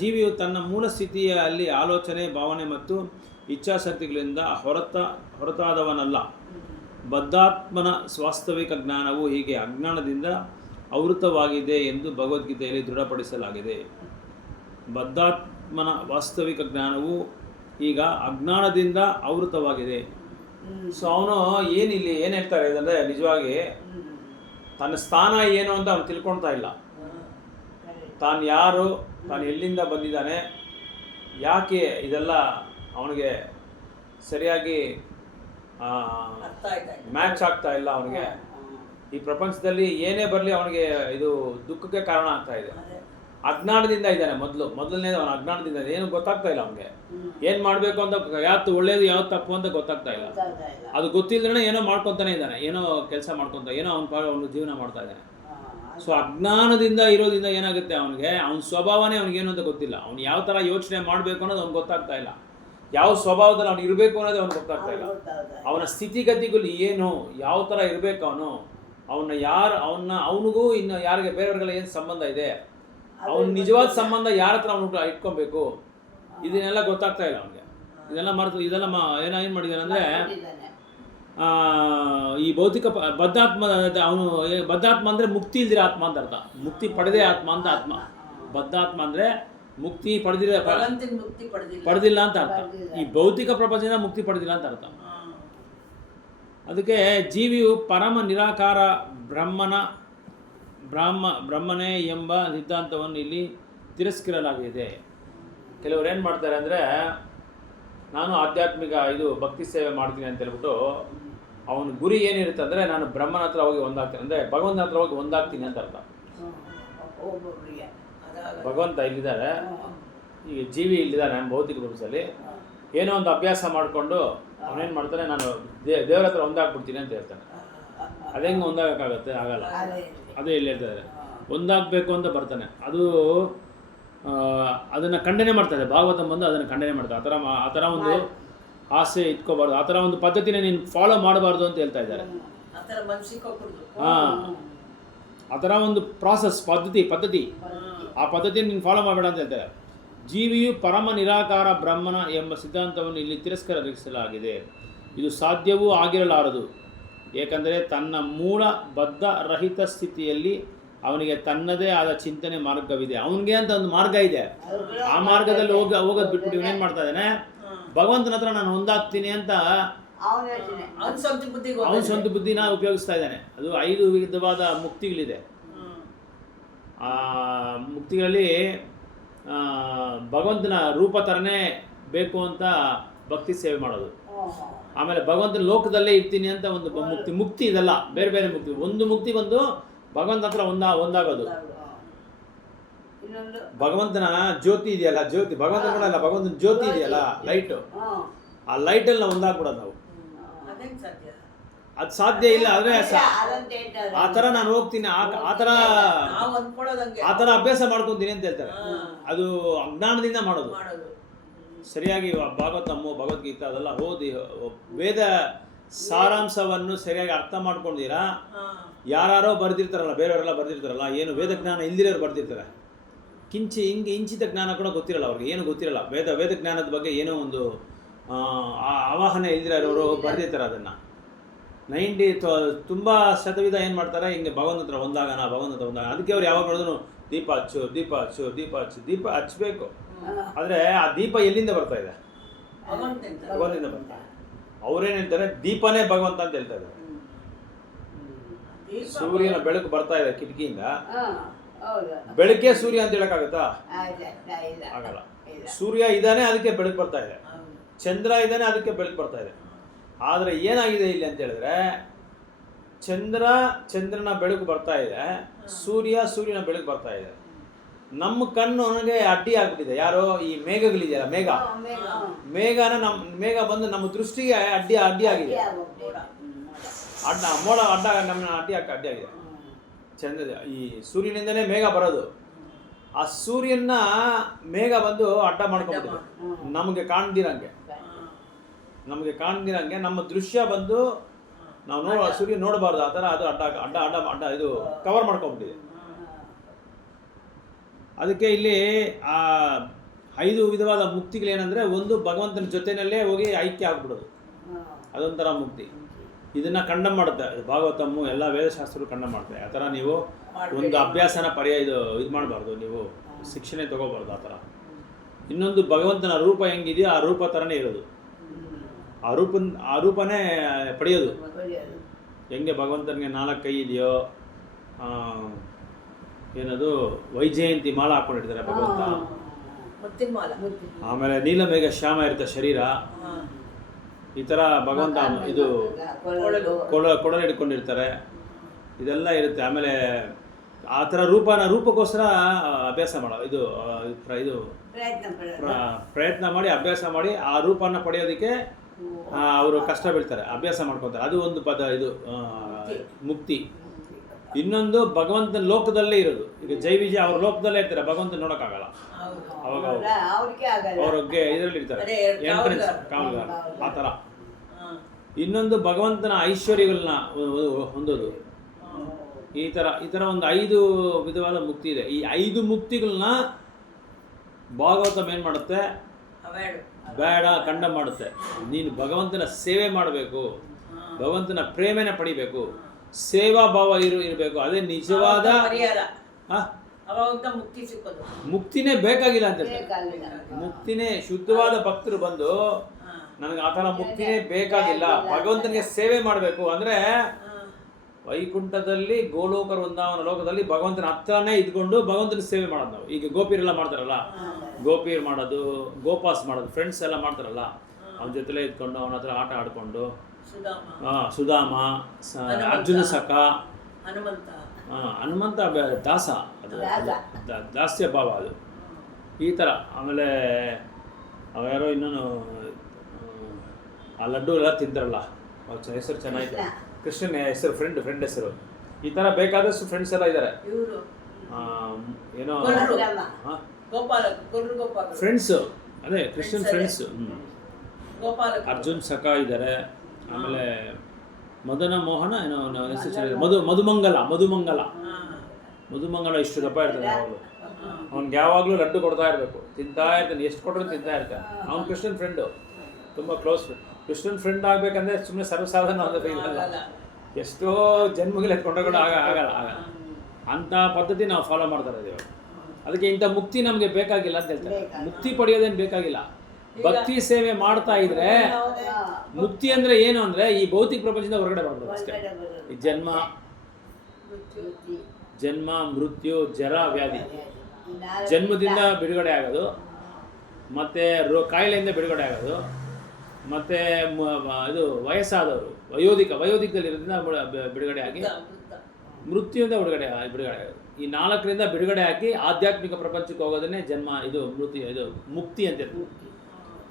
ಜೀವಿಯು ತನ್ನ ಮೂಲ ಸ್ಥಿತಿಯಲ್ಲಿ ಆಲೋಚನೆ, ಭಾವನೆ ಮತ್ತು ಇಚ್ಛಾಶಕ್ತಿಗಳಿಂದ ಹೊರತಾದವನಲ್ಲ. ಬದ್ಧಾತ್ಮನ ವಾಸ್ತವಿಕ ಜ್ಞಾನವು ಹೀಗೆ ಅಜ್ಞಾನದಿಂದ ಆವೃತವಾಗಿದೆ ಎಂದು ಭಗವದ್ಗೀತೆಯಲ್ಲಿ ದೃಢಪಡಿಸಲಾಗಿದೆ. ಬದ್ಧಾತ್ಮನ ವಾಸ್ತವಿಕ ಜ್ಞಾನವು ಈಗ ಅಜ್ಞಾನದಿಂದ ಆವೃತವಾಗಿದೆ. ಸೊ ಅವನು ಏನು ಹೇಳ್ತಾರೆ ಅಂದರೆ, ನಿಜವಾಗಿ ತನ್ನ ಸ್ಥಾನ ಏನು ಅಂತ ಅವನು ತಿಳ್ಕೊಳ್ತಾ ಇಲ್ಲ. ತಾನು ಯಾರು, ತಾನು ಎಲ್ಲಿಂದ ಬಂದಿದ್ದಾನೆ, ಯಾಕೆ ಇದೆಲ್ಲ ಅವನಿಗೆ ಸರಿಯಾಗಿ ಮ್ಯಾಚ್ ಆಗ್ತಾ ಇಲ್ಲ. ಅವನಿಗೆ ಈ ಪ್ರಪಂಚದಲ್ಲಿ ಏನೇ ಬರಲಿ ಅವನಿಗೆ ಇದು ದುಃಖಕ್ಕೆ ಕಾರಣ ಆಗ್ತಾ ಇದೆ. ಅಜ್ಞಾನದಿಂದ ಇದ್ದಾನೆ. ಮೊದಲನೇದು ಅವನ ಅಜ್ಞಾನದಿಂದ ಏನು ಗೊತ್ತಾಗ್ತಾ ಇಲ್ಲ ಅವನಿಗೆ. ಏನು ಮಾಡಬೇಕು ಅಂತ, ಯಾವ್ದು ಒಳ್ಳೇದು ಯಾವ್ದು ತಪ್ಪು ಅಂತ ಗೊತ್ತಾಗ್ತಾ ಇಲ್ಲ. ಅದು ಗೊತ್ತಿಲ್ಲದ್ರೆ ಏನೋ ಮಾಡ್ಕೊತಾನೆ ಇದ್ದಾನೆ, ಏನೋ ಕೆಲಸ ಮಾಡ್ಕೊತ, ಏನೋ ಅವನು ಜೀವನ ಮಾಡ್ತಾ ಇದ್ದಾನೆ. ಸೊ ಅಜ್ಞಾನದಿಂದ ಇರೋದ್ರಿಂದ ಏನಾಗುತ್ತೆ, ಅವನಿಗೆ ಅವನ ಸ್ವಭಾವನೇ ಅವನಿಗೇನು ಅಂತ ಗೊತ್ತಿಲ್ಲ. ಅವ್ನು ಯಾವ ಥರ ಯೋಚನೆ ಮಾಡಬೇಕು ಅನ್ನೋದು ಅವ್ನಿಗೆ ಗೊತ್ತಾಗ್ತಾ ಇಲ್ಲ. ಯಾವ ಸ್ವಭಾವದಲ್ಲಿ ಅವ್ನು ಇರಬೇಕು ಅನ್ನೋದು ಅವ್ನಿಗೆ ಗೊತ್ತಾಗ್ತಾ ಇಲ್ಲ. ಅವನ ಸ್ಥಿತಿಗತಿಗಳು ಏನು, ಯಾವ ಥರ ಇರಬೇಕು ಅವನಿಗೂ ಇನ್ನು ಯಾರಿಗೆ ಬೇರೆಯವ್ರಿಗೆಲ್ಲ ಏನು ಸಂಬಂಧ ಇದೆ, ಅವನ ನಿಜವಾದ ಸಂಬಂಧ ಯಾರ ಹತ್ರ ಅವನು ಇಟ್ಕೊಬೇಕು, ಇದನ್ನೆಲ್ಲ ಗೊತ್ತಾಗ್ತಾ ಇಲ್ಲ ಅವನಿಗೆ. ಇದೆಲ್ಲ ಮರೆತು ಇದೆಲ್ಲ ಏನು ಮಾಡಿದ್ದಾನೆ ಅಂದರೆ, ಈ ಭೌತಿಕ ಅವನು ಬದ್ಧಾತ್ಮ ಅಂದರೆ ಮುಕ್ತಿ ಇಲ್ದಿರ ಆತ್ಮ ಅಂತ ಅರ್ಥ. ಮುಕ್ತಿ ಪಡೆದೇ ಆತ್ಮ ಅಂತ ಆತ್ಮ. ಬದ್ಧಾತ್ಮ ಅಂದರೆ ಮುಕ್ತಿ ಪಡೆದಿಲ್ಲ ಅಂತ ಅರ್ಥ. ಈ ಭೌತಿಕ ಪ್ರಪಂಚದಿಂದ ಮುಕ್ತಿ ಪಡೆದಿಲ್ಲ ಅಂತ ಅರ್ಥ. ಅದಕ್ಕೆ ಜೀವಿಯು ಪರಮ ನಿರಾಕಾರ ಬ್ರಹ್ಮನೇ ಎಂಬ ಸಿದ್ಧಾಂತವನ್ನು ಇಲ್ಲಿ ತಿರಸ್ಕರಿಸಲಾಗಿದೆ. ಕೆಲವರು ಏನು ಮಾಡ್ತಾರೆ ಅಂದರೆ, ನಾನು ಆಧ್ಯಾತ್ಮಿಕ ಭಕ್ತಿ ಸೇವೆ ಮಾಡ್ತೀನಿ ಅಂತ ಹೇಳ್ಬಿಟ್ಟು ಅವನ ಗುರಿ ಏನಿರುತ್ತೆ ಅಂದರೆ, ನಾನು ಬ್ರಹ್ಮನ ಹತ್ರ ಹೋಗಿ ಒಂದಾಗ್ತೀನಿ ಅಂದರೆ ಭಗವಂತನ ಹತ್ರ ಹೋಗಿ ಒಂದಾಗ್ತೀನಿ ಅಂತ ಅರ್ಥ. ಭಗವಂತ ಇಲ್ಲಿದ್ದಾರೆ, ಈಗ ಜೀವಿ ಇಲ್ಲಿದ್ದಾನೆ ಭೌತಿಕ ಪ್ರಪಂಚದಲ್ಲಿ. ಏನೋ ಒಂದು ಅಭ್ಯಾಸ ಮಾಡಿಕೊಂಡು ಅವನೇನು ಮಾಡ್ತಾನೆ, ನಾನು ದೇವರ ಹತ್ರ ಒಂದಾಗ್ಬಿಡ್ತೀನಿ ಅಂತ ಹೇಳ್ತಾನೆ. ಅದೇ ಹೆಂಗೆ ಒಂದಾಗಕ್ಕಾಗತ್ತೆ? ಆಗಲ್ಲ. ಅದೇ ಇಲ್ಲಿ ಹೇಳ್ತಾರೆ, ಒಂದಾಗಬೇಕು ಅಂತ ಬರ್ತಾನೆ. ಅದನ್ನು ಖಂಡನೆ ಮಾಡ್ತಾರೆ. ಭಾಗವತ ಬಂದು ಅದನ್ನು ಖಂಡನೆ ಮಾಡ್ತಾರೆ. ಆ ಥರ ಒಂದು ಆಸೆ ಇಟ್ಕೋಬಾರ್ದು, ಆ ಥರ ಒಂದು ಪದ್ಧತಿನ ನೀನು ಫಾಲೋ ಮಾಡಬಾರ್ದು ಅಂತ ಹೇಳ್ತಾ ಇದ್ದಾರೆ. ಆ ಥರ ಒಂದು ಪ್ರಾಸೆಸ್, ಪದ್ಧತಿ ಆ ಪದ್ಧತಿಯನ್ನು ನೀನು ಫಾಲೋ ಮಾಡಬೇಡ ಅಂತ ಹೇಳ್ತಾರೆ. ಜೀವಿಯು ಪರಮ ನಿರಾಕಾರ ಬ್ರಹ್ಮನ ಎಂಬ ಸಿದ್ಧಾಂತವನ್ನು ಇಲ್ಲಿ ತಿರಸ್ಕರಿಸಲಾಗಿದೆ. ಇದು ಸಾಧ್ಯವೂ ಆಗಿರಲಾರದು. ಏಕೆಂದರೆ ತನ್ನ ಮೂಲ ಬದ್ಧರಹಿತ ಸ್ಥಿತಿಯಲ್ಲಿ ಅವನಿಗೆ ತನ್ನದೇ ಆದ ಚಿಂತನೆ ಮಾರ್ಗವಿದೆ. ಅವನಿಗೆ ಅಂತ ಒಂದು ಮಾರ್ಗ ಇದೆ. ಆ ಮಾರ್ಗದಲ್ಲಿ ಹೋಗೋದು ಬಿಟ್ಬಿಟ್ಟು ಇವನೇನು ಮಾಡ್ತಾ ಇದ್ದಾನೆ, ಭಗವಂತನ ಹತ್ರ ನಾನು ಒಂದಾಗ್ತೀನಿ ಅಂತ ಅವನ ಸ್ವಂತ ಬುದ್ಧಿನ ಉಪಯೋಗಿಸ್ತಾ ಇದ್ದಾನೆ. ಅದು 5 ವಿಧವಾದ ಮುಕ್ತಿಗಳಿದೆ. ಆ ಮುಕ್ತಿಗಳಲ್ಲಿ ಭಗವಂತನ ರೂಪ ಥರನೇ ಬೇಕು ಅಂತ ಭಕ್ತಿ ಸೇವೆ ಮಾಡೋದು. ಆಮೇಲೆ ಭಗವಂತನ ಲೋಕದಲ್ಲೇ ಇರ್ತೀನಿ ಅಂತ ಒಂದು ಮುಕ್ತಿ ಇದೆಲ್ಲ ಬೇರೆ ಬೇರೆ ಮುಕ್ತಿ. ಒಂದು ಮುಕ್ತಿ ಬಂದು ಭಗವಂತ ಹತ್ರ ಒಂದಾಗೋದು. ಭಗವಂತನ ಜ್ಯೋತಿ ಇದೆಯಲ್ಲ, ಜ್ಯೋತಿ ಭಗವಂತ ಕೂಡ ಅಲ್ಲ, ಭಗವಂತನ ಜ್ಯೋತಿ ಇದೆಯಲ್ಲ, ಲೈಟು, ಆ ಲೈಟಲ್ಲಿ ನಾವು ಒಂದಾಗ್ಬಿಡೋದು. ನಾವು ಅದು ಸಾಧ್ಯ ಇಲ್ಲ. ಆದರೆ ಆ ಥರ ನಾನು ಹೋಗ್ತೀನಿ, ಆ ಥರ ಅಭ್ಯಾಸ ಮಾಡ್ಕೊತೀನಿ ಅಂತ ಹೇಳ್ತಾರೆ. ಅದು ಅಜ್ಞಾನದಿಂದ ಮಾಡೋದು. ಸರಿಯಾಗಿ ಭಗವದ್ಗೀತೆ ಅದೆಲ್ಲ ಓದಿ ವೇದ ಸಾರಾಂಶವನ್ನು ಸರಿಯಾಗಿ ಅರ್ಥ ಮಾಡ್ಕೊಂಡಿರಾ, ಯಾರೋ ಬರ್ದಿರ್ತಾರಲ್ಲ, ಬೇರೆಯವರೆಲ್ಲ ಬರ್ದಿರ್ತಾರಲ್ಲ, ಏನು ವೇದ ಜ್ಞಾನ ಇಲ್ದಿರೋರು ಬರ್ದಿರ್ತಾರೆ. ಇಂಚಿತ ಜ್ಞಾನ ಕೂಡ ಗೊತ್ತಿರಲ್ಲ ಅವ್ರಿಗೆ, ಏನು ಗೊತ್ತಿರಲ್ಲ. ವೇದ ಜ್ಞಾನದ ಬಗ್ಗೆ ಏನೋ ಒಂದು ಆವಾಹನೆ ಇಲ್ದಿರೋರು ಬರ್ದಿರ್ತಾರೆ. ಅದನ್ನು 90 ತುಂಬ ಶತವಿಧ ಏನು ಮಾಡ್ತಾರೆ, ಹಿಂಗೆ ಭಗವಂತ ಹತ್ರ ಒಂದಾಗೋಣ. ಅದಕ್ಕೆ ಅವ್ರು ಯಾವಾಗ ಮಾಡಿದ್ರು ದೀಪ ದೀಪ ಹಚ್ಚಬೇಕು. ಆದರೆ ಆ ದೀಪ ಎಲ್ಲಿಂದ ಬರ್ತಾ ಇದೆ? ಭಗವಂತನಿಂದ ಬರ್ತಾ ಇದೆ. ಅವ್ರೇನು ಹೇಳ್ತಾರೆ, ದೀಪನೇ ಭಗವಂತ ಅಂತ ಹೇಳ್ತಾ ಇದ್ದಾರೆ. ಸೂರ್ಯನ ಬೆಳಕು ಬರ್ತಾ ಇದೆ ಕಿಟಕಿಯಿಂದ, ಬೆಳಗ್ಗೆ ಸೂರ್ಯ ಅಂತ ಹೇಳಕ್ಕಾಗತ್ತಾ? ಆಗಲ್ಲ. ಸೂರ್ಯ ಇದ್ದಾನೆ, ಅದಕ್ಕೆ ಬೆಳಕು ಬರ್ತಾ ಇದೆ. ಹೌದು. ಚಂದ್ರ ಇದ್ದಾನೆ, ಅದಕ್ಕೆ ಬೆಳಕು ಬರ್ತಾ ಇದೆ. ಆದರೆ ಏನಾಗಿದೆ ಇಲ್ಲಿ ಅಂತ ಹೇಳಿದ್ರೆ, ಚಂದ್ರನ ಬೆಳಕು ಬರ್ತಾ ಇದೆ, ಸೂರ್ಯನ ಬೆಳಕು ಬರ್ತಾ ಇದೆ. ನಮ್ಮ ಕಣ್ಣು ನನಗೆ ಅಡ್ಡಿ ಆಗ್ಬಿಟ್ಟಿದೆ. ಯಾರೋ ಈ ಮೇಘಗಳಿದೆಯಲ್ಲ, ಮೇಘ ಬಂದು ನಮ್ಮ ದೃಷ್ಟಿಗೆ ಅಡ್ಡಿ ಆಗಿದೆ. ಮೋಡ ನಮ್ಮನ್ನ ಅಡ್ಡಿ ಆಗಿದೆ. ಈ ಸೂರ್ಯನಿಂದನೇ ಮೇಘ ಬರೋದು. ಆ ಸೂರ್ಯನ ಮೇಘ ಬಂದು ಅಡ್ಡ ಮಾಡ್ಕೊಂಡ್ಬಿಟ್ಟಿದೆ. ನಮಗೆ ಕಾಣ್ದಿರಂಗೆ ನಮ್ಮ ದೃಶ್ಯ ಬಂದು ನಾವು ಸೂರ್ಯ ನೋಡಬಾರ್ದು, ಆ ಥರ ಅದು ಅಡ್ಡ ಇದು ಕವರ್ ಮಾಡ್ಕೊಂಡ್ಬಿಟ್ಟಿದೆ. ಅದಕ್ಕೆ ಇಲ್ಲಿ ಆ 5 ವಿಧವಾದ ಮುಕ್ತಿಗಳೇನೆಂದರೆ, ಒಂದು ಭಗವಂತನ ಜೊತೆಯಲ್ಲೇ ಹೋಗಿ ಐಕ್ಯ ಆಗ್ಬಿಡೋದು, ಅದೊಂಥರ ಮುಕ್ತಿ. ಇದನ್ನು ಖಂಡನೆ ಮಾಡುತ್ತೆ ಭಾಗವತಮ್ಮು, ಎಲ್ಲ ವೇದಶಾಸ್ತ್ರಗಳು ಖಂಡನೆ ಮಾಡ್ತಾರೆ. ಆ ಥರ ನೀವು ಒಂದು ಅಭ್ಯಾಸನ ಇದು ಮಾಡಬಾರ್ದು, ನೀವು ಶಿಕ್ಷಣ ತಗೋಬಾರ್ದು ಆ ಥರ. ಇನ್ನೊಂದು, ಭಗವಂತನ ರೂಪ ಹೆಂಗಿದೆಯೋ ಆ ರೂಪ ಥರನೇ ಇರೋದು, ಆ ರೂಪನೇ ಪಡೆಯೋದು. ಹೆಂಗೆ ಭಗವಂತನಿಗೆ 4 ಕೈ ಇದೆಯೋ, ಏನದು ವೈಜಯಂತಿ ಮಾಲ ಹಾಕೊಂಡಿರ್ತಾರೆ ಭಗವಂತ. ಆಮೇಲೆ ನೀಲಮೇಘ ಶ್ಯಾಮ ಇರುತ್ತೆ ಶರೀರ, ಈ ಥರ ಭಗವಂತ ಇದು ಕೊಡಲು ಹಿಡ್ಕೊಂಡಿರ್ತಾರೆ, ಇದೆಲ್ಲ ಇರುತ್ತೆ. ಆಮೇಲೆ ಆ ಥರ ರೂಪಕ್ಕೋಸ್ಕರ ಅಭ್ಯಾಸ ಇದು ಪ್ರಯತ್ನ ಮಾಡಿ ಅಭ್ಯಾಸ ಮಾಡಿ ಆ ರೂಪನ ಪಡೆಯೋದಕ್ಕೆ ಅವರು ಕಷ್ಟ ಬೀಳ್ತಾರೆ, ಅಭ್ಯಾಸ ಮಾಡ್ಕೊತಾರೆ. ಅದು ಒಂದು ಇದು ಮುಕ್ತಿ. ಇನ್ನೊಂದು, ಭಗವಂತನ ಲೋಕದಲ್ಲೇ ಇರೋದು. ಈಗ ಜೈ ವಿಜಯ ಅವ್ರ ಲೋಕದಲ್ಲೇ ಇರ್ತಾರೆ, ಭಗವಂತ ನೋಡೋಕ್ಕಾಗಲ್ಲ. ಅವಾಗ ಅವ್ರಿಗೆ ಇದರಲ್ಲಿ ಇರ್ತಾರೆ, ಎಂಟ್ರೆನ್ಸ್ ಕಾವಲುಗಾರ, ಆ ಥರ. ಇನ್ನೊಂದು, ಭಗವಂತನ ಐಶ್ವರ್ಯಗಳನ್ನ ಹೊಂದೋದು. ಈ ಥರ ಒಂದು 5 ವಿಧವಾದ ಮುಕ್ತಿ ಇದೆ. ಈ 5 ಮುಕ್ತಿಗಳನ್ನ ಭಾಗವತಂ ಏನು ಮಾಡುತ್ತೆ? ಬೇಡ, ಖಂಡ ಮಾಡುತ್ತೆ. ನೀನು ಭಗವಂತನ ಸೇವೆ ಮಾಡಬೇಕು, ಭಗವಂತನ ಪ್ರೇಮನ ಪಡಿಬೇಕು, ಸೇವಾ ಭಾವ ಇರಬೇಕು. ಅದೇ ನಿಜವಾದ ಮುಕ್ತಿನೇ ಬೇಕಾಗಿಲ್ಲ ಅಂತ ಹೇಳ್ತಾರೆ. ಮುಕ್ತಿನೇ ಶುದ್ಧವಾದ ಭಕ್ತರು ಬಂದು ನನಗೆ ಆ ಥರ ಮುಕ್ತಿನೇ ಬೇಕಾಗಿಲ್ಲ, ಭಗವಂತನಿಗೆ ಸೇವೆ ಮಾಡಬೇಕು ಅಂದರೆ, ವೈಕುಂಠದಲ್ಲಿ ಗೋಲೋಕ ವೃಂದಾವನ ಲೋಕದಲ್ಲಿ ಭಗವಂತನ ಹತ್ರನೇ ಇದ್ಕೊಂಡು ಭಗವಂತನ ಸೇವೆ ಮಾಡೋದು ನಾವು. ಈಗ ಗೋಪಿಯರೆಲ್ಲ ಮಾಡ್ತಾರಲ್ಲ, ಗೋಪಿಯರು ಮಾಡೋದು, ಗೋಪಾಸ್ ಮಾಡೋದು, ಫ್ರೆಂಡ್ಸ್ ಎಲ್ಲ ಮಾಡ್ತಾರಲ್ಲ, ಅವನ ಜೊತೆಲೇ ಇದ್ಕೊಂಡು ಅವನ ಹತ್ರ ಆಟ ಆಡ್ಕೊಂಡು, ಸುಧಾಮ, ಅರ್ಜುನ ಸಖ, ಹನುಮಂತ ದಾಸ, ಅದು ದಾಸ್ಯ ಭಾವ ಅದು, ಈ ಥರ. ಆಮೇಲೆ ಅವ್ಯಾರೋ ಇನ್ನೊಂದು ಆ ಲಡ್ಡು ಎಲ್ಲ ತಿಂತಾರಲ್ಲ, ಹೆಸರು ಚೆನ್ನಾಗಿದೆ, ಕೃಷ್ಣನ ಹೆಸರು, ಫ್ರೆಂಡ್ ಹೆಸರು. ಈ ಥರ ಬೇಕಾದಷ್ಟು ಫ್ರೆಂಡ್ಸ್ ಎಲ್ಲ ಇದ್ದಾರೆ. ಏನೋ ಫ್ರೆಂಡ್ಸು, ಅದೇ ಕೃಷ್ಣನ್ ಫ್ರೆಂಡ್ಸು. ಅರ್ಜುನ್ ಸಖ ಇದ್ದಾರೆ. ಆಮೇಲೆ ಮದನ ಮೋಹನ ಏನೋ ಹೆಸರು ಚೆನ್ನಾಗಿದೆ, ಮಧುಮಂಗಲ ಇಷ್ಟು ದಪ್ಪ ಇರ್ತಾನೆ ಅವನು. ಅವ್ನಿಗೆ ಯಾವಾಗಲೂ ಲಡ್ಡು ಕೊಡ್ತಾ ಇರಬೇಕು, ತಿಂತಾ ಇರ್ತಾನೆ, ಎಷ್ಟು ಕೊಟ್ಟರು ತಿಂತಾ ಇರ್ತಾನೆ. ಅವ್ನು ಕೃಷ್ಣನ್ ಫ್ರೆಂಡು, ತುಂಬ ಕ್ಲೋಸ್ ಫ್ರೆಂಡ್. ಕೃಷ್ಣನ್ ಫ್ರೆಂಡ್ ಆಗಬೇಕಂದ್ರೆ ಸುಮ್ಮನೆ ಸರ್ವಸಾಧಾರಣ ಇಲ್ಲ, ಎಷ್ಟೋ ಜನ್ಮಗಳು ಎತ್ಕೊಂಡೋಗೋಣ ಆಗಲ್ಲ. ಅಂಥ ಪದ್ಧತಿ ನಾವು ಫಾಲೋ ಮಾಡ್ತಾ ಇದ್ದೀವಿ. ಅದಕ್ಕೆ ಇಂಥ ಮುಕ್ತಿ ನಮಗೆ ಬೇಕಾಗಿಲ್ಲ ಅಂತ ಹೇಳ್ತಾರೆ. ಮುಕ್ತಿ ಪಡೆಯೋದೇನು ಬೇಕಾಗಿಲ್ಲ, ಭಕ್ತಿ ಸೇವೆ ಮಾಡ್ತಾ ಇದ್ರೆ ಮುಕ್ತಿ ಅಂದರೆ ಏನು ಅಂದರೆ, ಈ ಭೌತಿಕ ಪ್ರಪಂಚದಿಂದ ಹೊರಗಡೆ ಬರೋದು ಅಷ್ಟೇ. ಈ ಜನ್ಮ ಮೃತ್ಯು ಜರ ವ್ಯಾಧಿ, ಜನ್ಮದಿಂದ ಬಿಡುಗಡೆ ಆಗೋದು, ಮತ್ತು ಕಾಯಿಲೆಯಿಂದ ಬಿಡುಗಡೆ ಆಗೋದು, ಮತ್ತು ಇದು ವಯಸ್ಸಾದವರು ವಯೋಧಿಕದಲ್ಲಿರೋದ್ರಿಂದ ಬಿಡುಗಡೆ ಆಗಿ, ಮೃತ್ಯುವಿಂದ ಬಿಡುಗಡೆ ಆಗೋದು. ಈ 4ರಿಂದ ಬಿಡುಗಡೆ ಆಗಿ ಆಧ್ಯಾತ್ಮಿಕ ಪ್ರಪಂಚಕ್ಕೆ ಹೋಗೋದನ್ನೇ ಮುಕ್ತಿ ಅಂತ ಹೇಳ್ತಾರೆ.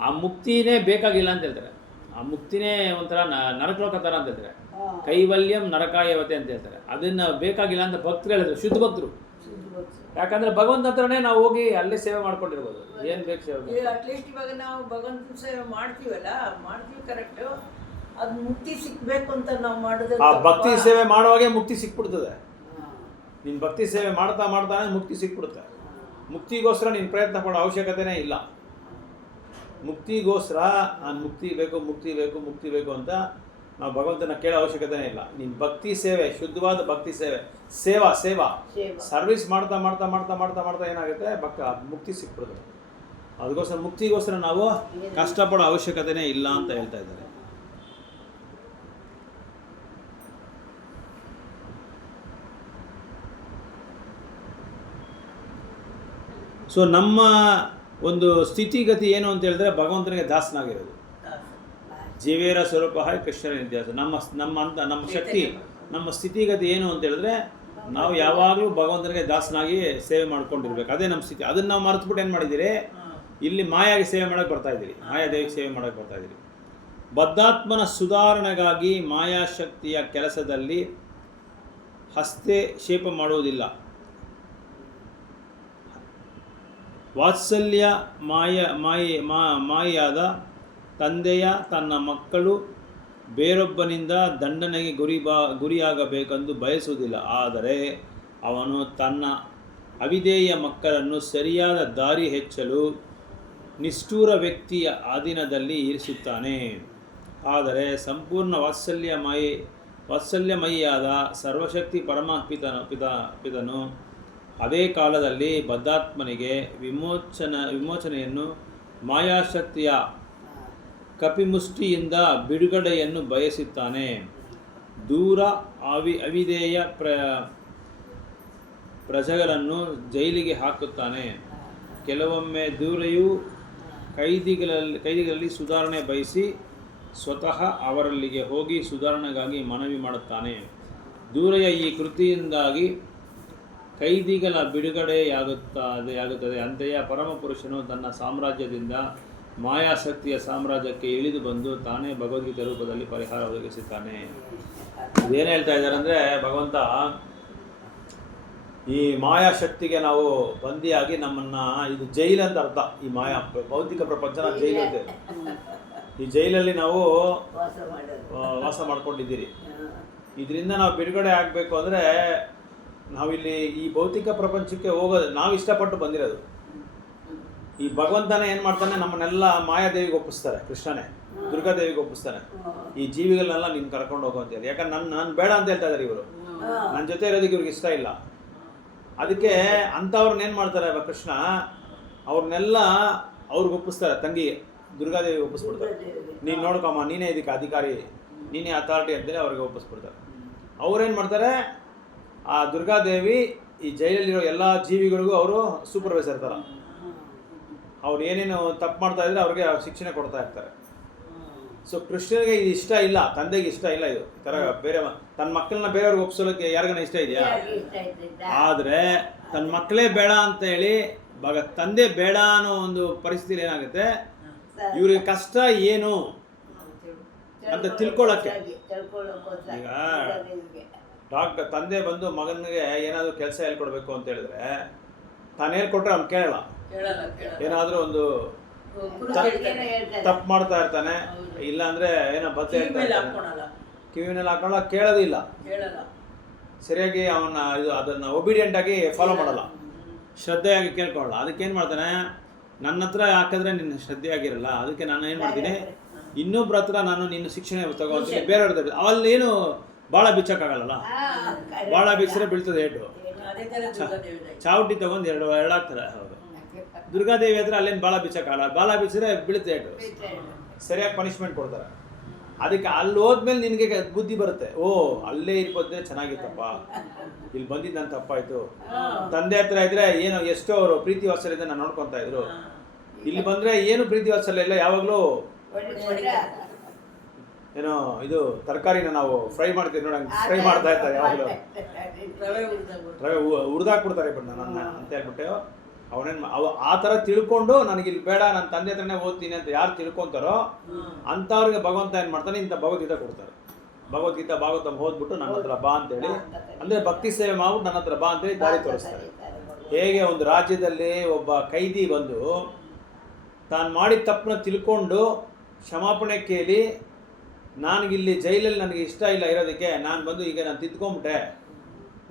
ಆ ಮುಕ್ತಿನೇ ಬೇಕಾಗಿಲ್ಲ ಅಂತ ಹೇಳ್ತಾರೆ. ಆ ಮುಕ್ತಿನೇ ಒಂಥರ ನರಕಲೋಕ ಥರ ಅಂತ ಹೇಳ್ತಾರೆ. ಕೈವಲ್ಯಂ ನರಕಾಯವತೆ ಅಂತ ಹೇಳ್ತಾರೆ. ಅದನ್ನು ಬೇಕಾಗಿಲ್ಲ ಅಂತ ಭಕ್ತರು ಹೇಳಿದ್ರು, ಶುದ್ಧ ಭಕ್ತರು. ಯಾಕಂದರೆ ಭಗವಂತ ಹತ್ರನೇ ನಾವು ಹೋಗಿ ಅಲ್ಲೇ ಸೇವೆ ಮಾಡ್ಕೊಂಡಿರ್ಬೋದು, ಏನು ಬೇಕು ಸೇವೆ. ಅಟ್ಲೀಸ್ಟ್ ಇವಾಗ ನಾವು ಭಗವಂತನ ಸೇವೆ ಮಾಡ್ತೀವಿ ಕರೆಕ್ಟು. ಅದು ಮುಕ್ತಿ ಸಿಕ್ಬೇಕು ಅಂತ ನಾವು ಮಾಡಿದ್ರೆ, ಆ ಭಕ್ತಿ ಸೇವೆ ಮಾಡುವಾಗೆ ಮುಕ್ತಿ ಸಿಕ್ಬಿಡ್ತದೆ. ನೀನು ಭಕ್ತಿ ಸೇವೆ ಮಾಡ್ತಾನೆ ಮುಕ್ತಿ ಸಿಕ್ಬಿಡುತ್ತೆ. ಮುಕ್ತಿಗೋಸ್ಕರ ನೀನು ಪ್ರಯತ್ನ ಪಡೋ ಅವಶ್ಯಕತೆನೇ ಇಲ್ಲ. ಮುಕ್ತಿಗೋಸ್ಕರ ನಾನು ಮುಕ್ತಿ ಬೇಕು ಅಂತ ನಾವು ಭಗವಂತನ ಕೇಳೋ ಅವಶ್ಯಕತೆನೇ ಇಲ್ಲ. ನೀನು ಭಕ್ತಿ ಸೇವೆ, ಶುದ್ಧವಾದ ಭಕ್ತಿ ಸೇವಾ ಸರ್ವಿಸ್ ಮಾಡ್ತಾ ಏನಾಗುತ್ತೆ, ಮುಕ್ತಿ ಸಿಕ್ಬಿಡುತ್ತೆ. ಅದಕ್ಕೋಸ್ಕರ ಮುಕ್ತಿಗೋಸ್ಕರ ನಾವು ಕಷ್ಟಪಡೋ ಅವಶ್ಯಕತೆನೇ ಇಲ್ಲ ಅಂತ ಹೇಳ್ತಾ ಇದ್ದಾರೆ. ಸೊ ನಮ್ಮ ಒಂದು ಸ್ಥಿತಿಗತಿ ಏನು ಅಂತ ಹೇಳಿದ್ರೆ ಭಗವಂತನಿಗೆ ದಾಸನಾಗಿರೋದು. ಜೀವೇರ ಸ್ವರೂಪ ಕೃಷ್ಣನ ಇತಿಹಾಸ. ನಮ್ಮ ಶಕ್ತಿ, ನಮ್ಮ ಸ್ಥಿತಿಗತಿ ಏನು ಅಂತ ಹೇಳಿದ್ರೆ ನಾವು ಯಾವಾಗಲೂ ಭಗವಂತನಿಗೆ ದಾಸನಾಗಿ ಸೇವೆ ಮಾಡ್ಕೊಂಡಿರ್ಬೇಕು. ಅದೇ ನಮ್ಮ ಸ್ಥಿತಿ. ಅದನ್ನು ನಾವು ಮರೆತುಬಿಟ್ಟು ಏನು ಮಾಡಿದ್ದೀರಿ, ಇಲ್ಲಿ ಮಾಯಾಗಿ ಸೇವೆ ಮಾಡೋಕ್ಕೆ ಬರ್ತಾ ಇದ್ದೀರಿ, ಮಾಯಾದೇವಿಗೆ ಸೇವೆ ಮಾಡೋಕ್ಕೆ ಬರ್ತಾ ಇದ್ದೀರಿ. ಬದ್ಧಾತ್ಮನ ಸುಧಾರಣೆಗಾಗಿ ಮಾಯಾಶಕ್ತಿಯ ಕೆಲಸದಲ್ಲಿ ಹಸ್ತಕ್ಷೇಪ ಮಾಡುವುದಿಲ್ಲ. ವಾತ್ಸಲ್ಯ ಮಾಯಾದ ತಂದೆಯ ತನ್ನ ಮಕ್ಕಳು ಬೇರೊಬ್ಬನಿಂದ ದಂಡನೆಗೆ ಗುರಿಯಾಗಬೇಕೆಂದು ಬಯಸುವುದಿಲ್ಲ. ಆದರೆ ಅವನು ತನ್ನ ಅವಿಧೇಯ ಮಕ್ಕಳನ್ನು ಸರಿಯಾದ ದಾರಿ ಹೆಚ್ಚಲು ನಿಷ್ಠುರ ವ್ಯಕ್ತಿಯ ಅಧೀನದಲ್ಲಿ ಇರಿಸುತ್ತಾನೆ. ಆದರೆ ಸಂಪೂರ್ಣ ವಾತ್ಸಲ್ಯಮಯಿಯಾದ ಸರ್ವಶಕ್ತಿ ಪರಮಪಿತನು ಅದೇ ಕಾಲದಲ್ಲಿ ಬದ್ಧಾತ್ಮನಿಗೆ ವಿಮೋಚನೆಯನ್ನು ಮಾಯಾಶಕ್ತಿಯ ಕಪಿಮುಷ್ಟಿಯಿಂದ ಬಿಡುಗಡೆಯನ್ನು ಬಯಸುತ್ತಾನೆ. ದೂರ ಅವಿಧೇಯ ಪ್ರಜೆಗಳನ್ನು ಹಾಕುತ್ತಾನೆ. ಕೆಲವೊಮ್ಮೆ ದೂರೆಯು ಕೈದಿಗಳಲ್ಲಿ ಸುಧಾರಣೆ ಬಯಸಿ ಸ್ವತಃ ಅವರಲ್ಲಿಗೆ ಹೋಗಿ ಸುಧಾರಣೆಗಾಗಿ ಮನವಿ ಮಾಡುತ್ತಾನೆ. ದೂರೆಯ ಈ ಕೃತಿಯಿಂದಾಗಿ ಕೈದಿಗಳ ಬಿಡುಗಡೆಯಾಗುತ್ತದೆ. ಅಂತೆಯೇ ಪರಮಪುರುಷನು ತನ್ನ ಸಾಮ್ರಾಜ್ಯದಿಂದ ಮಾಯಾಶಕ್ತಿಯ ಸಾಮ್ರಾಜ್ಯಕ್ಕೆ ಇಳಿದು ಬಂದು ತಾನೇ ಭಗವದ್ಗೀತೆ ರೂಪದಲ್ಲಿ ಪರಿಹಾರ ಒದಗಿಸುತ್ತಾನೆ. ಏನು ಹೇಳ್ತಾ ಇದ್ದಾರೆ ಅಂದರೆ, ಭಗವಂತ ಈ ಮಾಯಾಶಕ್ತಿಗೆ ನಾವು ಬಂದಿಯಾಗಿ ನಮ್ಮನ್ನು, ಇದು ಜೈಲು ಅಂತ ಅರ್ಥ. ಈ ಮಾಯಾ ಭೌತಿಕ ಪ್ರಪಂಚನ ಜೈಲು ಅಂತೆ. ಈ ಜೈಲಲ್ಲಿ ನಾವು ವಾಸ ಮಾಡ್ಕೊಂಡಿದ್ದೀರಿ. ಇದರಿಂದ ನಾವು ಬಿಡುಗಡೆ ಆಗಬೇಕು ಅಂದರೆ ನಾವಿಲ್ಲಿ ಈ ಭೌತಿಕ ಪ್ರಪಂಚಕ್ಕೆ ಹೋಗೋದು ನಾವು ಇಷ್ಟಪಟ್ಟು ಬಂದಿರೋದು. ಈ ಭಗವಂತನೇ ಏನು ಮಾಡ್ತಾನೆ, ನಮ್ಮನ್ನೆಲ್ಲ ಮಾಯಾದೇವಿಗೆ ಒಪ್ಪಿಸ್ತಾರೆ. ಕೃಷ್ಣನೇ ದುರ್ಗಾದೇವಿಗೆ ಒಪ್ಪಿಸ್ತಾನೆ. ಈ ಜೀವಿಗಳನ್ನೆಲ್ಲ ನೀನು ಕರ್ಕೊಂಡು ಹೋಗೋ ಅಂತೇಳಿ. ಯಾಕಂದ್ರೆ ನಾನು ಬೇಡ ಅಂತ ಹೇಳ್ತಾ ಇದ್ದಾರೆ ಇವರು. ನನ್ನ ಜೊತೆ ಇರೋದಕ್ಕೆ ಇವ್ರಿಗೆ ಇಷ್ಟ ಇಲ್ಲ. ಅದಕ್ಕೆ ಅಂಥವ್ರನ್ನ ಏನು ಮಾಡ್ತಾರೆ ಕೃಷ್ಣ, ಅವ್ರನ್ನೆಲ್ಲ ಅವ್ರಿಗೆ ಒಪ್ಪಿಸ್ತಾರೆ. ತಂಗಿ ದುರ್ಗಾದೇವಿಗೆ ಒಪ್ಪಿಸ್ಬಿಡ್ತಾರೆ. ನೀನು ನೋಡ್ಕೊಮ್ಮ, ನೀನೇ ಇದಕ್ಕೆ ಅಧಿಕಾರಿ, ನೀನೇ ಅಥಾರಿಟಿ ಅಂತೇಳಿ ಅವ್ರಿಗೆ ಒಪ್ಪಿಸ್ಬಿಡ್ತಾರೆ. ಅವ್ರೇನು ಮಾಡ್ತಾರೆ, ಆ ದುರ್ಗಾದೇವಿ ಈ ಜೈಲಲ್ಲಿರೋ ಎಲ್ಲ ಜೀವಿಗಳಿಗೂ ಅವರು ಸೂಪರ್ವೈಸರ್ ಥರ. ಅವ್ರು ಏನೇನು ತಪ್ಪು ಮಾಡ್ತಾ ಇದ್ರೆ ಅವ್ರಿಗೆ ಶಿಕ್ಷಣ ಕೊಡ್ತಾ ಇರ್ತಾರೆ. ಸೊ ಕೃಷ್ಣನಿಗೆ ಇದು ಇಷ್ಟ ಇಲ್ಲ, ತಂದೆಗೆ ಇಷ್ಟ ಇಲ್ಲ. ಇದು ಥರ ಬೇರೆ ತನ್ನ ಮಕ್ಕಳನ್ನ ಬೇರೆಯವ್ರಿಗೆ ಒಪ್ಸೋಕ್ಕೆ ಯಾರಿಗಾನ ಇಷ್ಟ ಇದೆಯಾ? ಆದರೆ ತನ್ನ ಮಕ್ಕಳೇ ಬೇಡ ಅಂತ ಹೇಳಿ ತಂದೆ ಬೇಡ ಅನ್ನೋ ಒಂದು ಪರಿಸ್ಥಿತಿ ಏನಾಗುತ್ತೆ, ಇವ್ರಿಗೆ ಕಷ್ಟ ಏನು ಅಂತ ತಿಳ್ಕೊಳ್ಳೋಕ್ಕೆ. ಈಗ ತಂದೆ ಬಂದು ಮಗನಿಗೆ ಏನಾದರೂ ಕೆಲಸ ಹೇಳ್ಕೊಡ್ಬೇಕು ಅಂತ ಹೇಳಿದ್ರೆ ತಾನು ಹೇಳ್ಕೊಟ್ರೆ ಅವ್ನು ಕೇಳಲ್ಲ. ಏನಾದರೂ ಒಂದು ತಪ್ಪು ಮಾಡ್ತಾ ಇರ್ತಾನೆ, ಇಲ್ಲ ಅಂದ್ರೆ ಏನೋ ಬತ್ತೆ ಕಿವಿನಲ್ಲಿ ಹಾಕೊಳ್ಳ, ಕೇಳೋದಿಲ್ಲ. ಸರಿಯಾಗಿ ಅದನ್ನು ಒಬಿಡಿಯೆಂಟ್ ಆಗಿ ಫಾಲೋ ಮಾಡಲ್ಲ, ಶ್ರದ್ಧೆಯಾಗಿ ಕೇಳ್ಕೊಳ್ಳಲ್ಲ. ಅದಕ್ಕೇನು ಮಾಡ್ತಾನೆ, ನನ್ನ ಹತ್ರ ಹಾಕಿದ್ರೆ ನಿನ್ನ ಶ್ರದ್ಧೆಯಾಗಿರಲ್ಲ, ಅದಕ್ಕೆ ನಾನು ಏನು ಮಾಡ್ತೀನಿ, ಇನ್ನೊಬ್ಬರ ಹತ್ರ ನಾನು ನಿನ್ನ ಶಿಕ್ಷಣ ತಗೋತೀನಿ, ಬೇರೆಯವ್ರದ್ದು. ಅಲ್ಲೇನು ಭಾಳ ಬಿಚ್ಚಕ್ಕಾಗಲ್ಲ. ಭಾಳ ಬಿಚ್ಚರೆ ಬೀಳ್ತದೆ ಏಟು. ಚಾವಟಿ ತಗೊಂಡು ಎರಡು ಹಾಕ್ತಾರೆ. ಹೌದು, ದುರ್ಗಾದೇವಿ ಹತ್ರ ಅಲ್ಲೇನು ಭಾಳ ಬಿಚ್ಚಕ್ಕಾಗಲ್ಲ. ಭಾಳ ಬಿಚ್ಚಿದ್ರೆ ಬೀಳುತ್ತೆ ಏಟು. ಸರಿಯಾಗಿ ಪನಿಷ್ಮೆಂಟ್ ಕೊಡ್ತಾರೆ. ಅದಕ್ಕೆ ಅಲ್ಲಿ ಹೋದ್ಮೇಲೆ ನಿನಗೆ ಬುದ್ಧಿ ಬರುತ್ತೆ. ಓ, ಅಲ್ಲೇ ಇರ್ಬೋದ್ರೆ ಚೆನ್ನಾಗಿತ್ತಪ್ಪ, ಇಲ್ಲಿ ಬಂದಿದ್ದು ನನ್ನ ತಪ್ಪಾಯ್ತು. ತಂದೆ ಹತ್ರ ಇದ್ರೆ ಏನೋ ಎಷ್ಟೋ ಅವರು ಪ್ರೀತಿ ವಾತ್ಸಲ್ಯದಿಂದ ನಾನು ನೋಡ್ಕೊತಾ ಇದ್ರು. ಇಲ್ಲಿ ಬಂದರೆ ಏನು ಪ್ರೀತಿ ವಾತ್ಸಲ್ಯ ಇಲ್ಲ. ಯಾವಾಗಲೂ ಏನೋ ಇದು ತರಕಾರಿನ ನಾವು ಫ್ರೈ ಮಾಡ್ತೀವಿ ನೋಡಿ, ಫ್ರೈ ಮಾಡ್ತಾ ಇರ್ತಾರೆ. ಯಾವಾಗಲೂ ರವೆ ಹುರಿದಾಕ್ಬಿಡ್ತಾರೆ ನನ್ನ ಅಂತ ಹೇಳ್ಬಿಟ್ಟು. ಅವನೇನು ಆ ಥರ ತಿಳ್ಕೊಂಡು ನನಗೆ ಇಲ್ಲಿ ಬೇಡ, ನನ್ನ ತಂದೆ ಹತ್ರನೇ ಓದ್ತೀನಿ ಅಂತ ಯಾರು ತಿಳ್ಕೊತಾರೋ ಅಂಥವ್ರಿಗೆ ಭಗವಂತ ಏನು ಮಾಡ್ತಾನೆ, ಇಂಥ ಭಗವದ್ಗೀತೆ ಕೊಡ್ತಾರೆ. ಭಗವದ್ಗೀತಾ ಭಾಗವತ ಓದ್ಬಿಟ್ಟು ನನ್ನ ಹತ್ರ ಬಾ ಅಂತೇಳಿ, ಅಂದರೆ ಭಕ್ತಿ ಸೇವೆ ಮಾಡ್ಬಿಟ್ಟು ನನ್ನ ಹತ್ರ ಬಾ ಅಂತೇಳಿ ದಾರಿ ತೋರಿಸ್ತಾರೆ. ಹೇಗೆ ಒಂದು ರಾಜ್ಯದಲ್ಲಿ ಒಬ್ಬ ಕೈದಿ ಬಂದು ತಾನು ಮಾಡಿದ ತಪ್ಪನ್ನ ತಿಳ್ಕೊಂಡು ಕ್ಷಮಾಪಣೆ ಕೇಳಿ, ನನಗಿಲ್ಲಿ ಜೈಲಲ್ಲಿ ನನಗೆ ಇಷ್ಟ ಇಲ್ಲ ಇರೋದಕ್ಕೆ, ನಾನು ಬಂದು ಈಗ ನಾನು ತಿದ್ಕೊಂಬಿಟ್ಟೆ,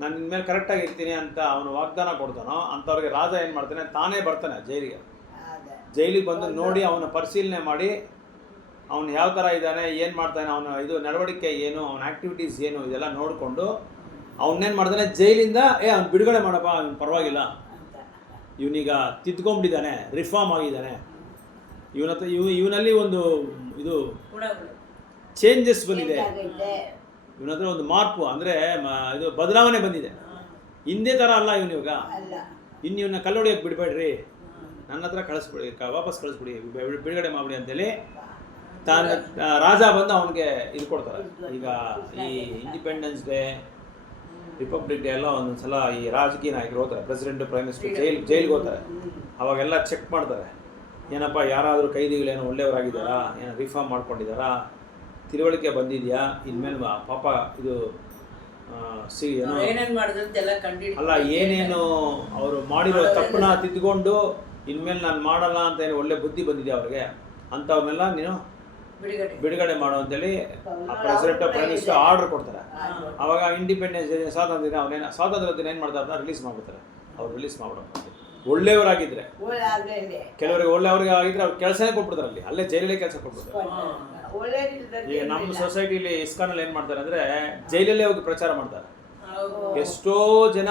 ನಾನು ಇನ್ಮೇಲೆ ಕರೆಕ್ಟಾಗಿ ಇರ್ತೀನಿ ಅಂತ ಅವನು ವಾಗ್ದಾನ ಕೊಡ್ತಾನೋ ಅಂಥವ್ರಿಗೆ ರಾಜ ಏನು ಮಾಡ್ತಾನೆ, ತಾನೇ ಬರ್ತಾನೆ ಜೈಲಿಗೆ ಬಂದು ನೋಡಿ ಅವನ ಪರಿಶೀಲನೆ ಮಾಡಿ ಅವನು ಯಾವ ಥರ ಇದ್ದಾನೆ, ಏನು ಮಾಡ್ತಾನೆ, ಅವನ ಇದು ನಡವಳಿಕೆ ಏನು, ಅವನ ಆ್ಯಕ್ಟಿವಿಟೀಸ್ ಏನು, ಇದೆಲ್ಲ ನೋಡಿಕೊಂಡು ಅವನ್ನೇನು ಮಾಡ್ತಾನೆ, ಜೈಲಿಂದ ಅವ್ನು ಬಿಡುಗಡೆ ಮಾಡಪ್ಪ, ಅವ್ನು ಪರವಾಗಿಲ್ಲ, ಇವನೀಗ ತಿದ್ಕೊಂಬಿಟ್ಟಿದ್ದಾನೆ, ರಿಫಾರ್ಮ್ ಆಗಿದ್ದಾನೆ, ಇವನಲ್ಲಿ ಒಂದು ಇದು ಚೇಂಜಸ್ ಬಂದಿದೆ, ಇವನ ಹತ್ರ ಒಂದು ಮಾರ್ಪು, ಅಂದರೆ ಇದು ಬದಲಾವಣೆ ಬಂದಿದೆ. ಹಿಂದೆ ಥರ ಅಲ್ಲ ಇವನು ಇವಾಗ. ಇನ್ನು ಇವನ್ನ ಕಲ್ಲೊಡಿಯೋಕ್ಕೆ ಬಿಡಬೇಡ್ರಿ, ನನ್ನ ಹತ್ರ ಕಳಿಸ್ಬಿಡಿ, ವಾಪಸ್ ಕಳಿಸ್ಬಿಡಿ, ಬಿಡುಗಡೆ ಮಾಡ್ಬಿಡಿ ಅಂತೇಳಿ ರಾಜ ಬಂದು ಅವನಿಗೆ ಇದು ಕೊಡ್ತಾರೆ. ಈಗ ಈ ಇಂಡಿಪೆಂಡೆನ್ಸ್ ಡೇ, ರಿಪಬ್ಲಿಕ್ ಡೇ ಎಲ್ಲ ಒಂದೊಂದ್ಸಲ ಈ ರಾಜಕೀಯ ನಾಯಕರು ಹೋಗ್ತಾರೆ, ಪ್ರೆಸಿಡೆಂಟ್, ಪ್ರೈಮ್ ಮಿನಿಸ್ಟರ್ ಜೈಲಿಗೆ ಹೋಗ್ತಾರೆ. ಅವಾಗೆಲ್ಲ ಚೆಕ್ ಮಾಡ್ತಾರೆ, ಏನಪ್ಪ ಯಾರಾದರೂ ಕೈದಿಗಳೇನೋ ಒಳ್ಳೆಯವರಾಗಿದ್ದಾರಾ, ಏನೋ ರಿಫಾರ್ಮ್ ಮಾಡ್ಕೊಂಡಿದ್ದಾರಾ, ತಿಳುವಳಿಕೆ ಬಂದಿದೆಯಾ, ಇನ್ಮೇಲೆ ಪಾಪ ಇದು ಏನೋ ಏನೇನು ಮಾಡಿದ್ರಂತೆಲ್ಲ ಕಂಡು ಅಲ್ಲ, ಏನೇನು ಅವರು ಮಾಡಿರೋ ತಪ್ಪನ್ನ ತಿದ್ದುಕೊಂಡು ಇನ್ಮೇಲೆ ನಾನು ಮಾಡಲ್ಲ ಅಂತ ಏನು ಒಳ್ಳೆ ಬುದ್ಧಿ ಬಂದಿದೆ ಅವ್ರಿಗೆ, ಅಂಥವ್ರನ್ನೆಲ್ಲ ನೀನು ಬಿಡುಗಡೆ ಮಾಡು ಅಂತೇಳಿ ಪ್ರೆಸಿಡೆಂಟ್ ಪ್ರೈಮ್ ಮಿನಿಸ್ಟರ್ ಆರ್ಡರ್ ಕೊಡ್ತಾರೆ. ಅವಾಗ ಇಂಡಿಪೆಂಡೆನ್ಸ್ ಡೇ, ಸ್ವಾತಂತ್ರ್ಯ ದಿನ, ಅವನೇನು ಸ್ವಾತಂತ್ರ್ಯ ದಿನ ಏನು ಮಾಡ್ತಾರೆ, ರಿಲೀಸ್ ಮಾಡ್ಬಿಡ್ತಾರೆ. ಅವ್ರು ರಿಲೀಸ್ ಮಾಡ್ಬಿಡೋ ಒಳ್ಳೆಯವರಾಗಿದ್ದರೆ, ಕೆಲವರಿಗೆ ಒಳ್ಳೆಯವ್ರಿಗೆ ಆಗಿದ್ರೆ ಅವ್ರು ಕೆಲಸನೇ ಕೊಟ್ಬಿಡ್ತಾರೆ, ಅಲ್ಲೇ ಜೈಲಲ್ಲೇ ಕೆಲಸ ಕೊಟ್ಬಿಡ್ತಾರೆ. ಈಗ ನಮ್ಮ ಸೊಸೈಟಿಲಿ ಇಸ್ಕಾನಲ್ಲಿ ಏನು ಮಾಡ್ತಾರೆ ಅಂದರೆ ಜೈಲಲ್ಲೇ ಹೋಗಿ ಪ್ರಚಾರ ಮಾಡ್ತಾರೆ. ಎಷ್ಟೋ ಜನ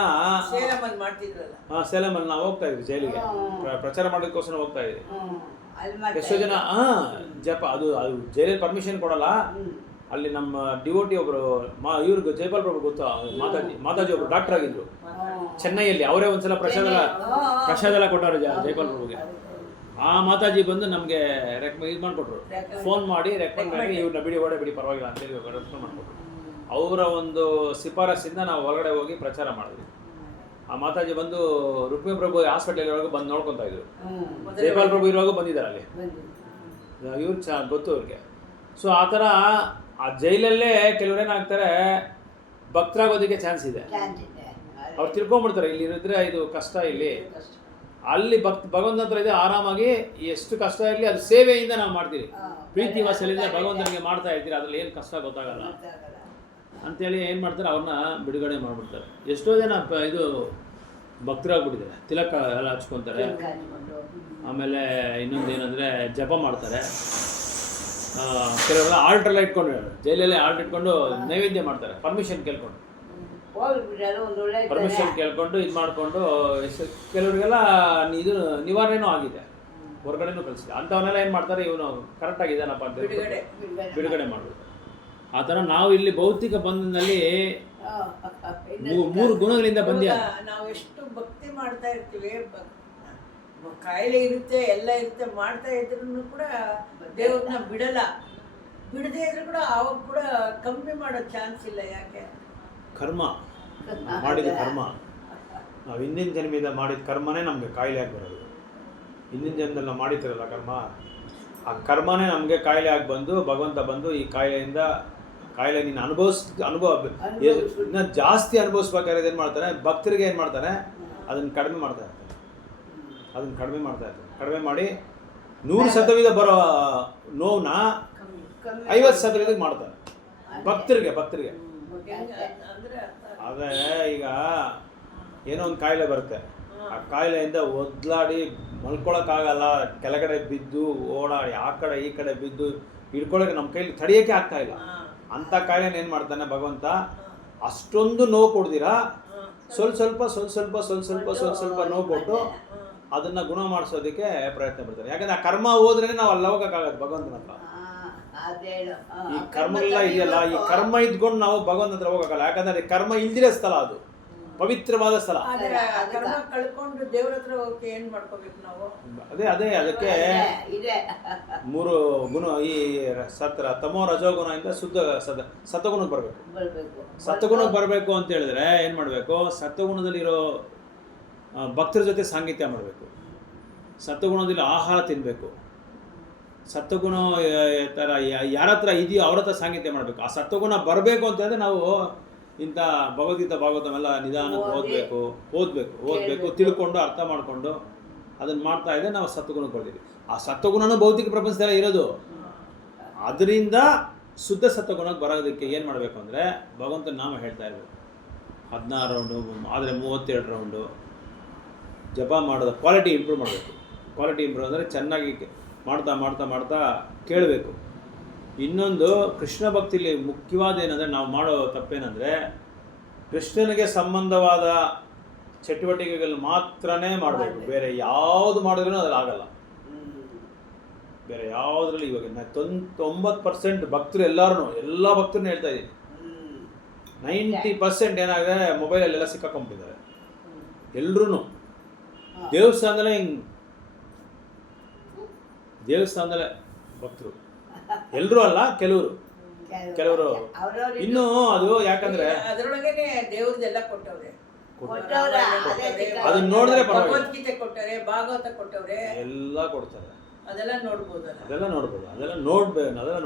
ಸೇಲಮಲ್ಲಿ ನಾವು ಹೋಗ್ತಾ ಇದ್ವಿ ಜೈಲಿಗೆ ಪ್ರಚಾರ ಮಾಡೋದಕ್ಕೋಸ್ಕರ ಹೋಗ್ತಾ ಇದ್ವಿ. ಎಷ್ಟೋ ಜನ ಜಪ ಅದು ಜೈಲಲ್ಲಿ ಪರ್ಮಿಷನ್ ಕೊಡಲ್ಲ. ಅಲ್ಲಿ ನಮ್ಮ ಡಿವೋಟಿ ಒಬ್ರು ಇವ್ರಿಗೆ ಜೈಪಾಲ್ ಪ್ರಭು ಗೊತ್ತು, ಮಾತಾಜಿ ಒಬ್ರು ಡಾಕ್ಟರ್ ಆಗಿದ್ರು ಚೆನ್ನೈಯಲ್ಲಿ. ಅವರೇ ಒಂದ್ಸಲ ಪ್ರಸಾದ ಎಲ್ಲ ಕೊಟ್ಟವ್ರೆ ಜೈಪಾಲ್ ಪ್ರಭುಗೆ. ಆ ಮಾತಾಜಿ ಬಂದು ನಮಗೆ ಇದು ಮಾಡಿಕೊಟ್ರು, ಫೋನ್ ಮಾಡಿ ರೆಕಮೆಂಡ್ ಮಾಡಿ ಇವ್ರನ್ನ ಬಿಡಿ ಪರವಾಗಿಲ್ಲ ಅಂತೇಳಿ ರೆಕಮೆಂಡ್ ಮಾಡಿಕೊಟ್ರು. ಅವರ ಒಂದು ಶಿಫಾರಸ್ಸಿಂದ ನಾವು ಹೊರಗಡೆ ಹೋಗಿ ಪ್ರಚಾರ ಮಾಡಿದ್ವಿ. ಆ ಮಾತಾಜಿ ಬಂದು ರುಕ್ಮಿ ಪ್ರಭು ಹಾಸ್ಪಿಟಲ್ ಒಳಗೆ ಬಂದು ನೋಡ್ಕೊತಾ ಇದ್ರು. ಜೈಪಾಲ್ ಪ್ರಭು ಇರುವಾಗ ಬಂದಿದ್ದಾರೆ ಅಲ್ಲಿ, ಇವ್ರು ಗೊತ್ತು ಅವ್ರಿಗೆ. ಸೊ ಆ ಥರ ಆ ಜೈಲಲ್ಲೇ ಕೆಲವ್ರೇನಾಗ್ತಾರೆ, ಭಕ್ತರಾಗೋದಕ್ಕೆ ಚಾನ್ಸ್ ಇದೆ. ಅವ್ರು ತಿಳ್ಕೊಂಡ್ಬಿಡ್ತಾರೆ ಇಲ್ಲಿ ಇರಿದ್ರೆ ಇದು ಕಷ್ಟ, ಇಲ್ಲಿ ಅಲ್ಲಿ ಭಗವಂತನ ಹತ್ರ ಇದೆ ಆರಾಮಾಗಿ. ಎಷ್ಟು ಕಷ್ಟ ಇರಲಿ ಅದು ಸೇವೆಯಿಂದ ನಾವು ಮಾಡ್ತೀವಿ, ಪ್ರೀತಿ ವಾಸಲಿಂದ ಭಗವಂತನಿಗೆ ಮಾಡ್ತಾ ಇರ್ತೀರಿ, ಅದ್ರಲ್ಲಿ ಏನು ಕಷ್ಟ ಗೊತ್ತಾಗಲ್ಲ ಅಂತೇಳಿ ಏನು ಮಾಡ್ತಾರೆ, ಅವ್ರನ್ನ ಬಿಡುಗಡೆ ಮಾಡಿಬಿಡ್ತಾರೆ. ಎಷ್ಟೋ ಜನ ಇದು ಭಕ್ತರಾಗ್ಬಿಟ್ಟಿದ್ದಾರೆ, ತಿಲಕ ಎಲ್ಲ ಹಚ್ಕೊತಾರೆ. ಆಮೇಲೆ ಇನ್ನೊಂದು ಏನಂದರೆ ಜಪ ಮಾಡ್ತಾರೆ. ಕೆಲವೆಲ್ಲ ಆಲ್ಟ್ರೆಲ್ಲ ಇಟ್ಕೊಂಡು ಜೈಲಲ್ಲೇ ಆಲ್ಟ್ ಇಟ್ಕೊಂಡು ನೈವೇದ್ಯ ಮಾಡ್ತಾರೆ, ಪರ್ಮಿಷನ್ ಕೇಳ್ಕೊಂಡು ಇದು ಮಾಡಿಕೊಂಡು. ಕೆಲವರಿಗೆಲ್ಲ ಇದು ನಿವಾರಣೆನೂ ಆಗಿದೆ, ಹೊರಗಡೆನೂ ಕಳಿಸಿದೆ. ಅಂಥವನ್ನೆಲ್ಲ ಏನು ಮಾಡ್ತಾರೆ, ಇವನು ಕರೆಕ್ಟ್ ಆಗಿದ್ದಾನಪ್ಪ ಅಂತ ಬಿಡುಗಡೆ ಮಾಡ್ಬೋದು. ಆ ಥರ ನಾವು ಇಲ್ಲಿ ಭೌತಿಕ ಬಂಧನಲ್ಲಿ 3 ಗುಣಗಳಿಂದ ಬಂದ್ಯಾ. ನಾವು ಎಷ್ಟು ಭಕ್ತಿ ಮಾಡ್ತಾ ಇರ್ತೀವಿ, ಕಾಯಿಲೆ ಇರುತ್ತೆ, ಎಲ್ಲ ಇರುತ್ತೆ, ಮಾಡ್ತಾ ಇದ್ರೂ ಕೂಡ ದೇವ್ರನ್ನ ಬಿಡದೇ ಇದ್ರು ಕೂಡ ಅವಾಗ ಕೂಡ ಕಮ್ಮಿ ಮಾಡೋ ಚಾನ್ಸ್ ಇಲ್ಲ. ಯಾಕೆ? ಕರ್ಮ ಮಾಡಿದ ಕರ್ಮ, ನಾವು ಹಿಂದಿನ ಜನ್ಮದಿಂದ ಮಾಡಿದ ಕರ್ಮನೇ ನಮಗೆ ಕಾಯಿಲೆ ಆಗಿ ಬರೋದು. ಹಿಂದಿನ ಜನ್ಮದಲ್ಲಿ ನಾವು ಮಾಡಿರ್ತೀರಲ್ಲ ಕರ್ಮ, ಆ ಕರ್ಮನೇ ನಮಗೆ ಕಾಯಿಲೆ ಆಗಿ ಬಂದು ಭಗವಂತ ಬಂದು ಈ ಕಾಯಿಲೆ ನೀನು ಅನುಭವ ಇನ್ನೂ ಜಾಸ್ತಿ ಅನುಭವಿಸ್ಬೇಕಾದ್ರೆ ಏನು ಮಾಡ್ತಾನೆ, ಭಕ್ತರಿಗೆ ಏನು ಮಾಡ್ತಾನೆ, ಅದನ್ನು ಕಡಿಮೆ ಮಾಡ್ತಾ ಇರ್ತಾನೆ. ಕಡಿಮೆ ಮಾಡಿ 100% ಬರೋ ನೋವನ್ನ 50% ಮಾಡ್ತಾರೆ ಭಕ್ತರಿಗೆ. ಅದೇ ಈಗ ಏನೋ ಒಂದು ಕಾಯಿಲೆ ಬರುತ್ತೆ, ಆ ಕಾಯಿಲೆಯಿಂದ ಒದ್ಲಾಡಿ ಮಲ್ಕೊಳಕ್ಕಾಗಲ್ಲ, ಕೆಳಗಡೆ ಬಿದ್ದು ಓಡಾಡಿ ಆ ಕಡೆ ಈ ಕಡೆ ಬಿದ್ದು ಹಿಡ್ಕೊಳಕ್ಕೆ ನಮ್ಮ ಕೈಲಿ ತಡೆಯೋಕ್ಕೆ ಆಗ್ತಾ ಇಲ್ಲ. ಅಂಥ ಕಾಯಿಲೆನ ಏನು ಮಾಡ್ತಾನೆ ಭಗವಂತ, ಅಷ್ಟೊಂದು ನೋವು ಕೊಡ್ದಿರಾ ಸ್ವಲ್ಪ ನೋವು ಕೊಟ್ಟು ಅದನ್ನು ಗುಣ ಮಾಡಿಸೋದಕ್ಕೆ ಪ್ರಯತ್ನ ಪಡ್ತಾರೆ. ಯಾಕಂದರೆ ಆ ಕರ್ಮ ಹೋದ್ರೇ ನಾವು ಅಲ್ಲಿ ಹೋಗೋಕ್ಕಾಗತ್ತೆ ಭಗವಂತನ ಹತ್ರ. ಈ ಕರ್ಮ ಎಲ್ಲ ಇದೆಯಲ್ಲ, ಈ ಕರ್ಮ ಇದ್ಕೊಂಡು ನಾವು ಭಗವಂತನ ಹತ್ರ ಹೋಗೋಕ್ಕಲ್ಲ. ಯಾಕಂದರೆ ಕರ್ಮ ಇಲ್ದಿರೋ ಸ್ಥಳ, ಅದು ಪವಿತ್ರವಾದ ಸ್ಥಳ. ಕಳ್ಕೊಂಡು ದೇವ್ರ ಹತ್ರ ಹೋಗಕ್ಕೆ ಏನು ಮಾಡ್ಕೋಬೇಕು ನಾವು? ಅದೇ ಅದಕ್ಕೆ 3 ಗುಣ, ಈ ತಮೋ ರಜೋಗುಣದಿಂದ ಶುದ್ಧ ಸತ್ವಗುಣಕ್ಕೆ ಬರಬೇಕು. ಸತ್ವಗುಣಕ್ಕೆ ಬರಬೇಕು ಅಂತ ಹೇಳಿದ್ರೆ ಏನು ಮಾಡಬೇಕು, ಸತ್ವಗುಣದಲ್ಲಿರೋ ಭಕ್ತರ ಜೊತೆ ಸಾಂಗತ್ಯ ಮಾಡಬೇಕು, ಸತ್ವಗುಣದಲ್ಲಿ ಆಹಾರ ತಿನ್ನಬೇಕು, ಸತ್ವಗುಣ ಥರ ಯಾರ ಹತ್ರ ಇದೆಯೋ ಅವ್ರ ಹತ್ರ ಸಾಂಗತ್ಯ ಮಾಡಬೇಕು. ಆ ಸತ್ವಗುಣ ಬರಬೇಕು ಅಂತಂದರೆ ನಾವು ಇಂಥ ಭಗವದ್ಗೀತಾ ಭಾಗವತಮೆಲ್ಲ ನಿಧಾನಕ್ಕೆ ಓದಬೇಕು, ತಿಳ್ಕೊಂಡು ಅರ್ಥ ಮಾಡಿಕೊಂಡು ಅದನ್ನು ಮಾಡ್ತಾ ಇದ್ದರೆ ನಾವು ಸತ್ವಗುಣಕ್ಕೆ ಬರ್ತೀವಿ. ಆ ಸತ್ವಗುಣನೂ ಭೌತಿಕ ಪ್ರಪಂಚದಲ್ಲೇ ಇರೋದು. ಅದರಿಂದ ಶುದ್ಧ ಸತ್ವಗುಣಕ್ಕೆ ಬರೋದಕ್ಕೆ ಏನು ಮಾಡಬೇಕು ಅಂದರೆ ಭಗವಂತನ ನಾಮ ಹೇಳ್ತಾ ಇರಬೇಕು. 16 ರೌಂಡು ಆದರೆ 32 ರೌಂಡು ಜಪ ಮಾಡೋದು. ಕ್ವಾಲಿಟಿ ಇಂಪ್ರೂವ್ ಮಾಡಬೇಕು. ಕ್ವಾಲಿಟಿ ಇಂಪ್ರೂವ್ ಅಂದರೆ ಚೆನ್ನಾಗಿ ಮಾಡ್ತಾ ಕೇಳಬೇಕು. ಇನ್ನೊಂದು ಕೃಷ್ಣ ಭಕ್ತಿಲಿ ಮುಖ್ಯವಾದ ಏನಂದರೆ ನಾವು ಮಾಡೋ ತಪ್ಪೇನೆಂದರೆ ಕೃಷ್ಣನಿಗೆ ಸಂಬಂಧವಾದ ಚಟುವಟಿಕೆಗಳು ಮಾತ್ರನೇ ಮಾಡಬೇಕು. ಬೇರೆ ಯಾವುದು ಮಾಡಿದ್ರೂ ಅದ್ರಲ್ಲಿ ಆಗಲ್ಲ. ಬೇರೆ ಯಾವುದ್ರಲ್ಲಿ ಇವಾಗ 90% ಭಕ್ತರು ಎಲ್ಲ ಭಕ್ತರನ್ನ ಹೇಳ್ತಾ ಇದ್ದೀನಿ, 90% ಏನಾಗಿದೆ ಮೊಬೈಲಲ್ಲೆಲ್ಲ ಸಿಕ್ಕಾಕೊಂಡ್ಬಿಟ್ಟಿದ್ದಾರೆ. ಎಲ್ಲರೂ ದೇವಸ್ಥಾನದಲ್ಲೇ ಹಿಂಗೆ ದೇವಸ್ಥಾನದಲ್ಲೇ ಭಕ್ತರು, ಎಲ್ಲರೂ ಅಲ್ಲ, ಕೆಲವರು. ಅವ್ರವ್ರಿಗೆ ಇನ್ನೂ ಅದು ಯಾಕಂದ್ರೆ ಅದ್ರೊಳಗೇನೆ ದೇವ್ರದೆಲ್ಲ ಕೊಟ್ಟವ್ರೆ. ಕೊಟ್ಟವ್ರ, ಅದೇ ಅದನ್ನ ನೋಡಿದ್ರೆ ಪರವಾಗಿಲ್ಲ, ಭಗವದ್ಗೀತೆ ಕೊಟ್ಟವ್ರೆ, ಭಾಗವತ ಕೊಟ್ಟವ್ರೆ, ಎಲ್ಲ ಕೊಡ್ತಾರೆ. ಅದೆಲ್ಲ ನೋಡ್ಬೋದಲ್ಲ. ಅದೆಲ್ಲ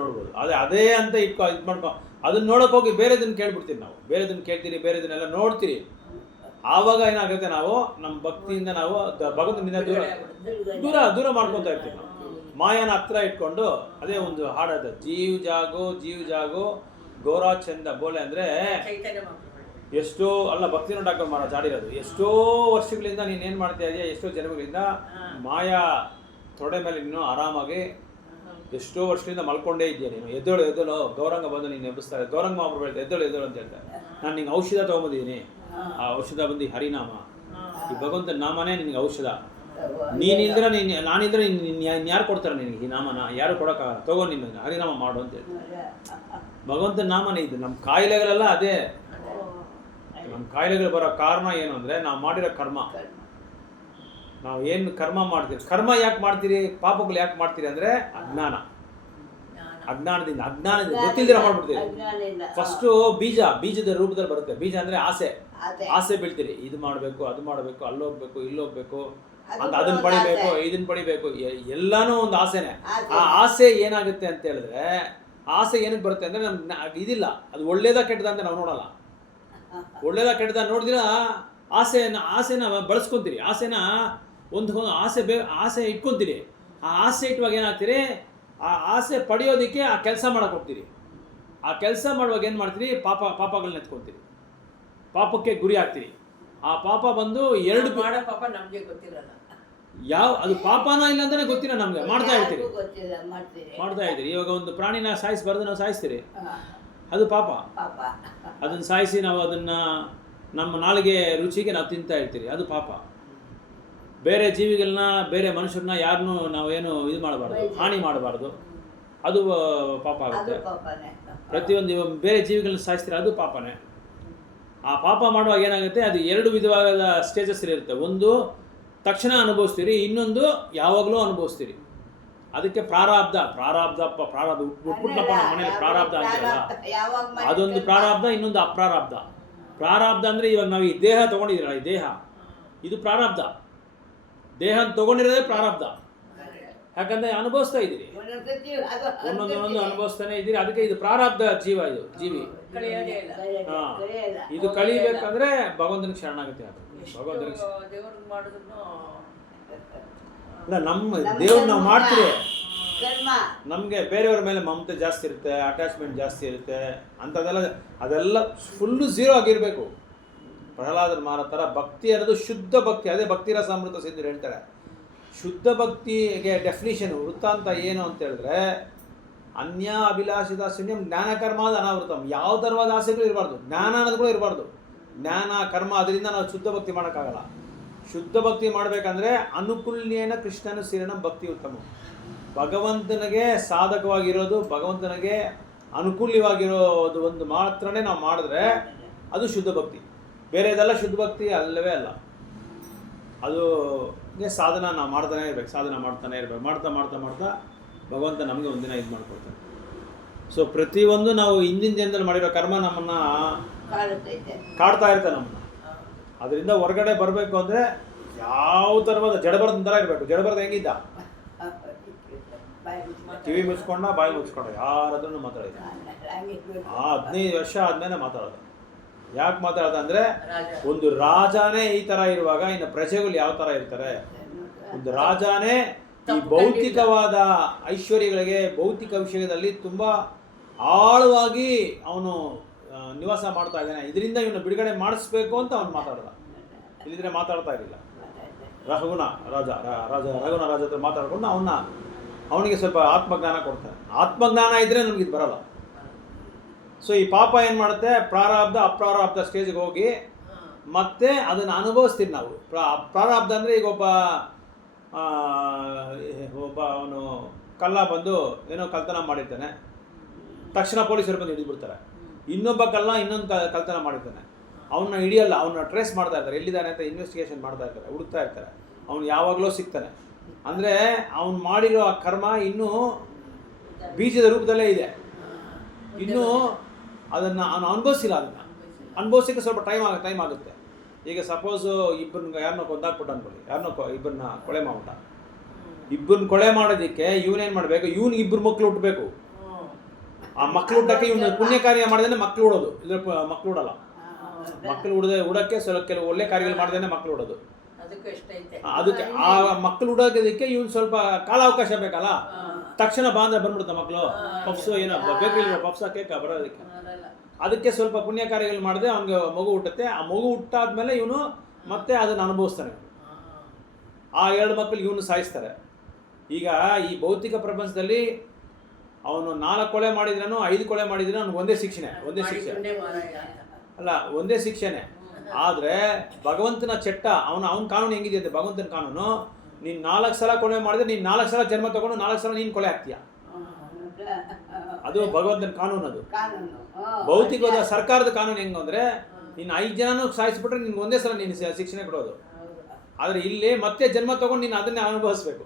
ನೋಡ್ಬೋದು. ಅದೇ ಅಂತ ಇದು ಮಾಡ್ಕೊ ಅದನ್ನ ನೋಡಕ್ ಹೋಗಿ ಬೇರೆದನ್ನ ಕೇಳ್ಬಿಡ್ತೀವಿ ನಾವು, ಬೇರೆದನ್ನ ಕೇಳ್ತೀರಿ, ಬೇರೆದನ್ನೆಲ್ಲ ನೋಡ್ತೀರಿ. ಆವಾಗ ಏನಾಗುತ್ತೆ, ನಾವು ನಮ್ಮ ಭಕ್ತಿಯಿಂದ ನಾವು ಭಗವಂತನಿಂದ ದೂರ ಮಾಡ್ಕೊತಾ ಇರ್ತೀವಿ. ನಾವು ಮಾಯನ ಹತ್ರ ಇಟ್ಕೊಂಡು ಅದೇ ಒಂದು ಹಾಡದ ಜೀವ್ ಜಾಗೋ ಗೋರಾ ಚಂದ ಬೋಲೆ ಅಂದ್ರೆ ಚೈತನ್ಯ ಮಹಾಪ್ರಭು. ಎಷ್ಟೋ ಅಲ್ಲ ಭಕ್ತಿನ ಡಾಕ್ಟರ್ ಮಹಾರಾಜ್ ಆಡಿರೋದು. ಎಷ್ಟೋ ವರ್ಷಗಳಿಂದ ನೀನೇನು ಮಾಡ್ತಾ ಇದೆಯಾ, ಎಷ್ಟೋ ಜನ್ಮಗಳಿಂದ ಮಾಯಾ ತೊಡೆ ಮೇಲೆ ನೀನು ಆರಾಮಾಗಿ ಎಷ್ಟೋ ವರ್ಷಗಳಿಂದ ಮಲ್ಕೊಂಡೇ ಇದೆಯಾ ನೀನು. ಎದ್ದೇಳು ಗೌರಂಗ ಬಂದು ನೀನು ಎಬ್ಬಿಸ್ತಾರೆ. ಗೌರಂಗ ಮಹಾಪ್ರಭು ಹೇಳ್ತಾರೆ ಎದ್ದೇಳು ಅಂತ ಹೇಳ್ತಾರೆ. ನಾನು ನಿಂಗೆ ಔಷಧ ತೊಗೊಂಬಂದಿದ್ದೀನಿ, ಆ ಔಷಧ ಬಂದು ಹರಿನಾಮ. ಈ ಭಗವಂತನ ನಾಮನೇ ನಿನಗೆ ಔಷಧ. ನಾನಿದ್ರೆ ಯಾರು ಕೊಡ್ತಾರೆ ನಿನಗೆ ಈ ನಾಮನ? ಯಾರು ಕೊಡೋಕ್ಕಾಗಲ್ಲ. ತಗೋ ನಿನ್ನ ಹರಿನಾಮ ಮಾಡು ಅಂತ ಹೇಳ್ತಾರೆ. ಭಗವಂತನ ನಾಮನೇ ಇದು. ನಮ್ಮ ಕಾಯಿಲೆಗಳೆಲ್ಲ ಅದೇ. ನಮ್ಮ ಕಾಯಿಲೆಗಳು ಬರೋ ಕಾರಣ ಏನು ಅಂದರೆ ನಾವು ಮಾಡಿರೋ ಕರ್ಮ. ನಾವು ಏನು ಕರ್ಮ ಮಾಡ್ತೀರಿ, ಕರ್ಮ ಯಾಕೆ ಮಾಡ್ತೀರಿ, ಪಾಪಗಳು ಯಾಕೆ ಮಾಡ್ತೀರಿ ಅಂದರೆ ಅಜ್ಞಾನದಿಂದ ಗೊತ್ತಿಲ್ದಿರ ಮಾಡ್ಬಿಡ್ತೀರಿ. ಫಸ್ಟು ಬೀಜದ ರೂಪದಲ್ಲಿ ಬರುತ್ತೆ. ಬೀಜ ಅಂದರೆ ಆಸೆ ಬೀಳ್ತೀರಿ. ಇದು ಮಾಡಬೇಕು, ಅದು ಮಾಡಬೇಕು, ಅಲ್ಲೋಗ್ಬೇಕು, ಇಲ್ಲೋಗ್ಬೇಕು ಅಂತ, ಅದನ್ನ ಪಡಿಬೇಕು, ಇದನ್ನ ಪಡಿಬೇಕು, ಎಲ್ಲಾನು ಒಂದು ಆಸೆನೆ. ಆ ಆಸೆ ಏನಾಗುತ್ತೆ ಅಂತ ಹೇಳಿದ್ರೆ, ಆಸೆ ಏನಕ್ಕೆ ಬರುತ್ತೆ ಅಂದರೆ ನಮ್ಗೆ ಇದಿಲ್ಲ, ಅದು ಒಳ್ಳೇದ ಕೆಟ್ಟದ ಅಂತ ನಾವು ನೋಡಲ್ಲ. ಒಳ್ಳೇದ ಕೆಟ್ಟದ ನೋಡಿದ್ರೆ ಆಸೆನ ಬಳಸ್ಕೊತೀರಿ. ಆಸೆನ ಒಂದು ಆಸೆ ಇಟ್ಕೊತೀರಿ. ಆ ಆಸೆ ಇಟ್ಟುವಾಗ ಏನಾಗ್ತೀರಿ, ಆ ಆಸೆ ಪಡೆಯೋದಕ್ಕೆ ಆ ಕೆಲಸ ಮಾಡಕ್ಕೆ ಹೋಗ್ತೀರಿ. ಆ ಕೆಲಸ ಮಾಡುವಾಗ ಏನು ಮಾಡ್ತೀರಿ, ಪಾಪಗಳನ್ನ ಎತ್ಕೊತೀರಿ, ಪಾಪಕ್ಕೆ ಗುರಿ ಆಗ್ತೀರಿ. ಆ ಪಾಪ ಬಂದು ಎರಡು ಮಾಡೋ ಪಾಪ ನಮ್ಗೆ ಗೊತ್ತಿರಲ್ಲ. ಅದು ಪಾಪನ ಇಲ್ಲ ಅಂತಾನೆ ಗೊತ್ತಿಲ್ಲ ನಮ್ಗೆ. ಮಾಡ್ತಾ ಇರ್ತೀರಿ. ಇವಾಗ ಒಂದು ಪ್ರಾಣಿನ ಸಾಯಿಸಬಾರ್ದು, ನಾವು ಸಾಯಿಸ್ತೀರಿ, ಅದು ಪಾಪ. ಅದನ್ನು ಸಾಯಿಸಿ ನಾವು ಅದನ್ನು ನಮ್ಮ ನಾಲಿಗೆ ರುಚಿಗೆ ನಾವು ತಿಂತಾ ಇರ್ತೀರಿ, ಅದು ಪಾಪ. ಬೇರೆ ಜೀವಿಗಳನ್ನ, ಬೇರೆ ಮನುಷ್ಯರನ್ನ ಯಾರನ್ನೂ ನಾವೇನು ಇದು ಮಾಡಬಾರ್ದು, ಹಾನಿ ಮಾಡಬಾರ್ದು, ಅದು ಪಾಪ ಆಗುತ್ತೆ. ಪ್ರತಿಯೊಂದು ಬೇರೆ ಜೀವಿಗಳನ್ನ ಸಾಯಿಸ್ತೀರಿ, ಅದು ಪಾಪನೇ. ಆ ಪಾಪ ಮಾಡುವಾಗ ಏನಾಗುತ್ತೆ, ಅದು ಎರಡು ವಿಧವಾದ ಸ್ಟೇಜಸ್ ಇರುತ್ತೆ. ಒಂದು ತಕ್ಷಣ ಅನುಭವಿಸ್ತೀರಿ, ಇನ್ನೊಂದು ಯಾವಾಗಲೂ ಅನುಭವಿಸ್ತೀರಿ. ಅದಕ್ಕೆ ಪ್ರಾರಬ್ಧ ಉಟ್ಬಿಟ್ನಪ್ಪ ನಮ್ಮ ಮನೇಲಿ ಪ್ರಾರಬ್ಧ ಅಂತೀರಲ್ಲ, ಅದೊಂದು ಪ್ರಾರಬ್ಧ, ಇನ್ನೊಂದು ಅಪ್ರಾರಬ್ಧ. ಪ್ರಾರಬ್ಧ ಅಂದರೆ ಇವಾಗ ನಾವು ಈ ದೇಹ ತೊಗೊಂಡಿದ್ದೀರಲ್ಲ, ಈ ದೇಹ ಇದು ಪ್ರಾರಬ್ಧ. ದೇಹ ತೊಗೊಂಡಿರೋದೇ ಪ್ರಾರಬ್ಧ. ಯಾಕಂದರೆ ಅನುಭವಿಸ್ತಾ ಇದ್ದೀರಿ, ಒಂದೊಂದು ಅನುಭವಿಸ್ತಾನೆ ಇದ್ದೀರಿ. ಅದಕ್ಕೆ ಇದು ಪ್ರಾರಬ್ಧ ಜೀವಿ. ಹಾಂ, ಇದು ಕಳಿಬೇಕಂದ್ರೆ ಭಗವಂತನಿಗೆ ಶರಣಾಗತಿ ಆಗ್ತದೆ. ಭಗವಂತನಿಗೆ ಅಲ್ಲ, ನಮ್ಮ ದೇವ್ರು ನಾವು ಮಾಡ್ತೀವಿ, ನಮಗೆ ಬೇರೆಯವ್ರ ಮೇಲೆ ಮಮತೆ ಜಾಸ್ತಿ ಇರುತ್ತೆ, ಅಟ್ಯಾಚ್ಮೆಂಟ್ ಜಾಸ್ತಿ ಇರುತ್ತೆ. ಅದೆಲ್ಲ ಫುಲ್ಲು ಝೀರೋ ಆಗಿರಬೇಕು. ಪ್ರಹ್ಲಾದನ ಮಹಾರಾಜ್ ಥರ ಭಕ್ತಿ ಅನ್ನೋದು ಶುದ್ಧ ಭಕ್ತಿ. ಅದೇ ಭಕ್ತಿ ರಸಾಮೃತ ಸಿದ್ಧರು ಹೇಳ್ತಾರೆ. ಶುದ್ಧ ಭಕ್ತಿಗೆ ಡೆಫಿನಿಷನು ವೃತ್ತಾಂತ ಏನು ಅಂತ ಹೇಳಿದ್ರೆ, ಅನ್ಯ ಅಭಿಲಾಷಿತ ಶೂನ್ಯಂ ಜ್ಞಾನ ಕರ್ಮಾದ ಅನಾವೃತಂ. ಯಾವ ಥರವಾದ ಆಸೆಗಳು ಇರಬಾರ್ದು, ಜ್ಞಾನ ಅನ್ನೋದು ಕೂಡ ಇರಬಾರ್ದು. ಜ್ಞಾನ ಕರ್ಮ, ಅದರಿಂದ ನಾವು ಶುದ್ಧ ಭಕ್ತಿ ಮಾಡೋಕ್ಕಾಗಲ್ಲ. ಶುದ್ಧ ಭಕ್ತಿ ಮಾಡಬೇಕಂದ್ರೆ ಅನುಕೂಲ್ಯೇನ ಕೃಷ್ಣನ ಸೇರಿನ ಭಕ್ತಿ ಉತ್ತಮ. ಭಗವಂತನಿಗೆ ಸಾಧಕವಾಗಿರೋದು, ಭಗವಂತನಿಗೆ ಅನುಕೂಲ್ಯವಾಗಿರೋದು ಒಂದು ಮಾತ್ರನೇ ನಾವು ಮಾಡಿದ್ರೆ ಅದು ಶುದ್ಧ ಭಕ್ತಿ. ಬೇರೆದೆಲ್ಲ ಶುದ್ಧ ಭಕ್ತಿ ಅಲ್ಲವೇ ಅಲ್ಲ. ಅದು ಸಾಧನ ನಾವು ಮಾಡ್ತಾನೆ ಇರ್ಬೇಕು, ಮಾಡ್ತಾ ಭಗವಂತ ನಮಗೆ ಒಂದಿನ ಇದು ಮಾಡ್ಕೊಡ್ತಾನೆ. ಸೊ ಪ್ರತಿಯೊಂದು ನಾವು ಹಿಂದಿನ ಜನ್ಮದಲ್ಲಿ ಮಾಡಿರೋ ಕರ್ಮ ನಮ್ಮನ್ನು ಕಾಡ್ತಾ ಇರ್ತಾರೆ ನಮ್ಮನ್ನು. ಅದರಿಂದ ಹೊರಗಡೆ ಬರಬೇಕು ಅಂದರೆ ಯಾವ ಥರವಾದ ಜಡಬರದ ಥರ ಇರಬೇಕು. ಜಡಬರದ ಹೆಂಗಿದ್ದ, ಕಿವಿ ಮುಚ್ಕೊಂಡ, ಬಾಯಿ ಮುಚ್ಕೊಂಡ, ಯಾರಾದ್ರೂ ಮಾತಾಡಿದ. 15 ವರ್ಷ ಆದ್ಮೇಲೆ ಮಾತಾಡೋದು. ಯಾಕೆ ಮಾತಾಡೋದು ಅಂದರೆ, ಒಂದು ರಾಜನೇ ಈ ಥರ ಇರುವಾಗ ಇನ್ನು ಪ್ರಜೆಗಳು ಯಾವ ಥರ ಇರ್ತಾರೆ. ಒಂದು ರಾಜನೇ ಈ ಭೌತಿಕವಾದ ಐಶ್ವರ್ಯಗಳಿಗೆ, ಭೌತಿಕ ವಿಷಯದಲ್ಲಿ ತುಂಬ ಆಳವಾಗಿ ಅವನು ನಿವಾಸ ಮಾಡ್ತಾ ಇದ್ದಾನೆ. ಇದರಿಂದ ಇವನು ಬಿಡುಗಡೆ ಮಾಡಿಸ್ಬೇಕು ಅಂತ ಅವನು ಮಾತಾಡ್ದ. ಇಲ್ಲಿದ್ರೆ ಮಾತಾಡ್ತಾ ಇರಲಿಲ್ಲ. ರಘುನ ರಾಜ ಹತ್ರ ಮಾತಾಡ್ಕೊಂಡು ಅವನಿಗೆ ಸ್ವಲ್ಪ ಆತ್ಮಜ್ಞಾನ ಕೊಡ್ತಾನೆ. ಆತ್ಮಜ್ಞಾನ ಇದ್ದರೆ ನಮ್ಗೆ ಇದು ಬರಲ್ಲ. ಸೊ ಈ ಪಾಪ ಏನು ಮಾಡುತ್ತೆ, ಪ್ರಾರಬ್ಧ ಅಪ್ರಾರಬ್ಧ ಸ್ಟೇಜ್ಗೆ ಹೋಗಿ ಮತ್ತೆ ಅದನ್ನು ಅನುಭವಿಸ್ತೀವಿ ನಾವು. ಪ್ರಾರಬ್ಧ ಅಂದರೆ ಈಗ ಒಬ್ಬ ಅವನು ಕಳ್ಳ ಬಂದು ಏನೋ ಕಳ್ತನ ಮಾಡಿರ್ತಾನೆ, ತಕ್ಷಣ ಪೊಲೀಸರು ಬಂದು ಹಿಡಿದ್ಬಿಡ್ತಾರೆ. ಇನ್ನೊಬ್ಬ ಕಳ್ಳ ಇನ್ನೊಂದು ಕಳ್ತನ ಮಾಡಿರ್ತಾನೆ, ಅವನ್ನ ಹಿಡಿಯಲ್ಲ, ಅವನ್ನ ಟ್ರೇಸ್ ಮಾಡ್ತಾ ಇರ್ತಾರೆ, ಎಲ್ಲಿದ್ದಾನೆ ಅಂತ ಇನ್ವೆಸ್ಟಿಗೇಷನ್ ಮಾಡ್ತಾ ಇರ್ತಾರೆ, ಹುಡುಕ್ತಾ ಇರ್ತಾರೆ. ಅವನು ಯಾವಾಗಲೂ ಸಿಗ್ತಾನೆ. ಅಂದರೆ ಅವನು ಮಾಡಿರೋ ಆ ಕರ್ಮ ಇನ್ನೂ ಬೀಜದ ರೂಪದಲ್ಲೇ ಇದೆ, ಇನ್ನೂ ಅದನ್ನು ಅವನು ಅನುಭವಿಸಿಲ್ಲ. ಅದನ್ನು ಅನುಭವಿಸೋಕ್ಕೆ ಸ್ವಲ್ಪ ಟೈಮ್ ಆಗುತ್ತೆ. ಈಗ ಸಪೋಸು ಇಬ್ಬರನ್ನ ಯಾರನ್ನೋ ಕೊಂದಾಕ್ಬಿಟ್ಟು ಅನ್ಕೊಳ್ಳಿ, ಇಬ್ಬರನ್ನ ಕೊಳೆ ಮಾಡ್ಬಿಟ್ಟ. ಇಬ್ಬರನ್ನ ಕೊಳೆ ಮಾಡೋದಕ್ಕೆ ಇವನೇನು ಮಾಡಬೇಕು, ಇವ್ನಿಗೆ ಇಬ್ಬರು ಮಕ್ಳು ಹುಟ್ಟಬೇಕು. ಆ ಮಕ್ಳು ಹುಟ್ಟಕ್ಕೆ ಇವನು ಪುಣ್ಯ ಕಾರ್ಯ ಮಾಡ್ದೇನೆ ಮಕ್ಳು ಹುಡೋದು, ಇದ್ರ ಮಕ್ಳು ಹುಡಲ್ಲ. ಮಕ್ಳು ಹುಡಕ್ಕೆ ಸ್ವಲ್ಪ ಕೆಲವು ಒಳ್ಳೆ ಕಾರ್ಯಗಳು ಮಾಡ್ದೇನೆ ಮಕ್ಳು ಹುಡೋದು. ಅದಕ್ಕೆ ಆ ಮಕ್ಳು ಹುಡೋದಕ್ಕೆ ಇವ್ನು ಸ್ವಲ್ಪ ಕಾಲಾವಕಾಶ ಬೇಕಲ್ಲ. ತಕ್ಷಣ ಬಾಂದ್ರೆ ಬಂದ್ಬಿಡುತ್ತೆ ಮಕ್ಕಳು. ಪಪ್ಸು ಏನೋ ಬೇಕ್ರಿ ಪಪ್ಸ ಕೇಕ ಬರೋದಕ್ಕೆ. ಅದಕ್ಕೆ ಸ್ವಲ್ಪ ಪುಣ್ಯ ಕಾರ್ಯಗಳು ಮಾಡಿದ್ರೆ ಅವ್ನಿಗೆ ಮಗು ಹುಟ್ಟುತ್ತೆ. ಆ ಮಗು ಹುಟ್ಟಾದ್ಮೇಲೆ ಇವನು ಮತ್ತೆ ಅದನ್ನು ಅನುಭವಿಸ್ತಾನೆ. ಆ 2 ಮಕ್ಕಳು ಇವನು ಸಾಯಿಸ್ತಾರೆ. ಈಗ ಈ ಭೌತಿಕ ಪ್ರಪಂಚದಲ್ಲಿ ಅವನು 4 ಕೊಲೆ ಮಾಡಿದ್ರೂ 5 ಕೊಲೆ ಮಾಡಿದ್ರೆ ಅವ್ನಿಗೆ ಒಂದೇ ಶಿಕ್ಷೆ ಅಲ್ಲ, ಒಂದೇ ಶಿಕ್ಷೆನೆ. ಆದರೆ ಭಗವಂತನ ಚಟ್ಟ ಅವನ ಕಾನೂನು ಹೆಂಗಿದೆ ಅಂತ, ಭಗವಂತನ ಕಾನೂನು, ನೀನು 4 ಸಲ ಕೊಲೆ ಮಾಡಿದ್ರೆ ನೀನು 4 ಸಲ ಜನ್ಮ ತಗೊಂಡು 4 ಸಲ ನೀನು ಕೊಲೆ ಆಗ್ತೀಯ. ಅದು ಭಗವಂತನ ಕಾನೂನು. ಅದು ಭೌತಿಕವಾದ ಸರ್ಕಾರದ ಕಾನೂನು ಹೆಂಗು ಅಂದರೆ, ನೀನು 5 ಜನನೂ ಸಾಯಿಸ್ಬಿಟ್ರೆ ನಿನ್ಗೆ ಒಂದೇ ಸಲ ನೀನು ಶಿಕ್ಷಣೆ ಕೊಡೋದು. ಆದರೆ ಇಲ್ಲಿ ಮತ್ತೆ ಜನ್ಮ ತಗೊಂಡು ನೀನು ಅದನ್ನೇ ಅನುಭವಿಸ್ಬೇಕು.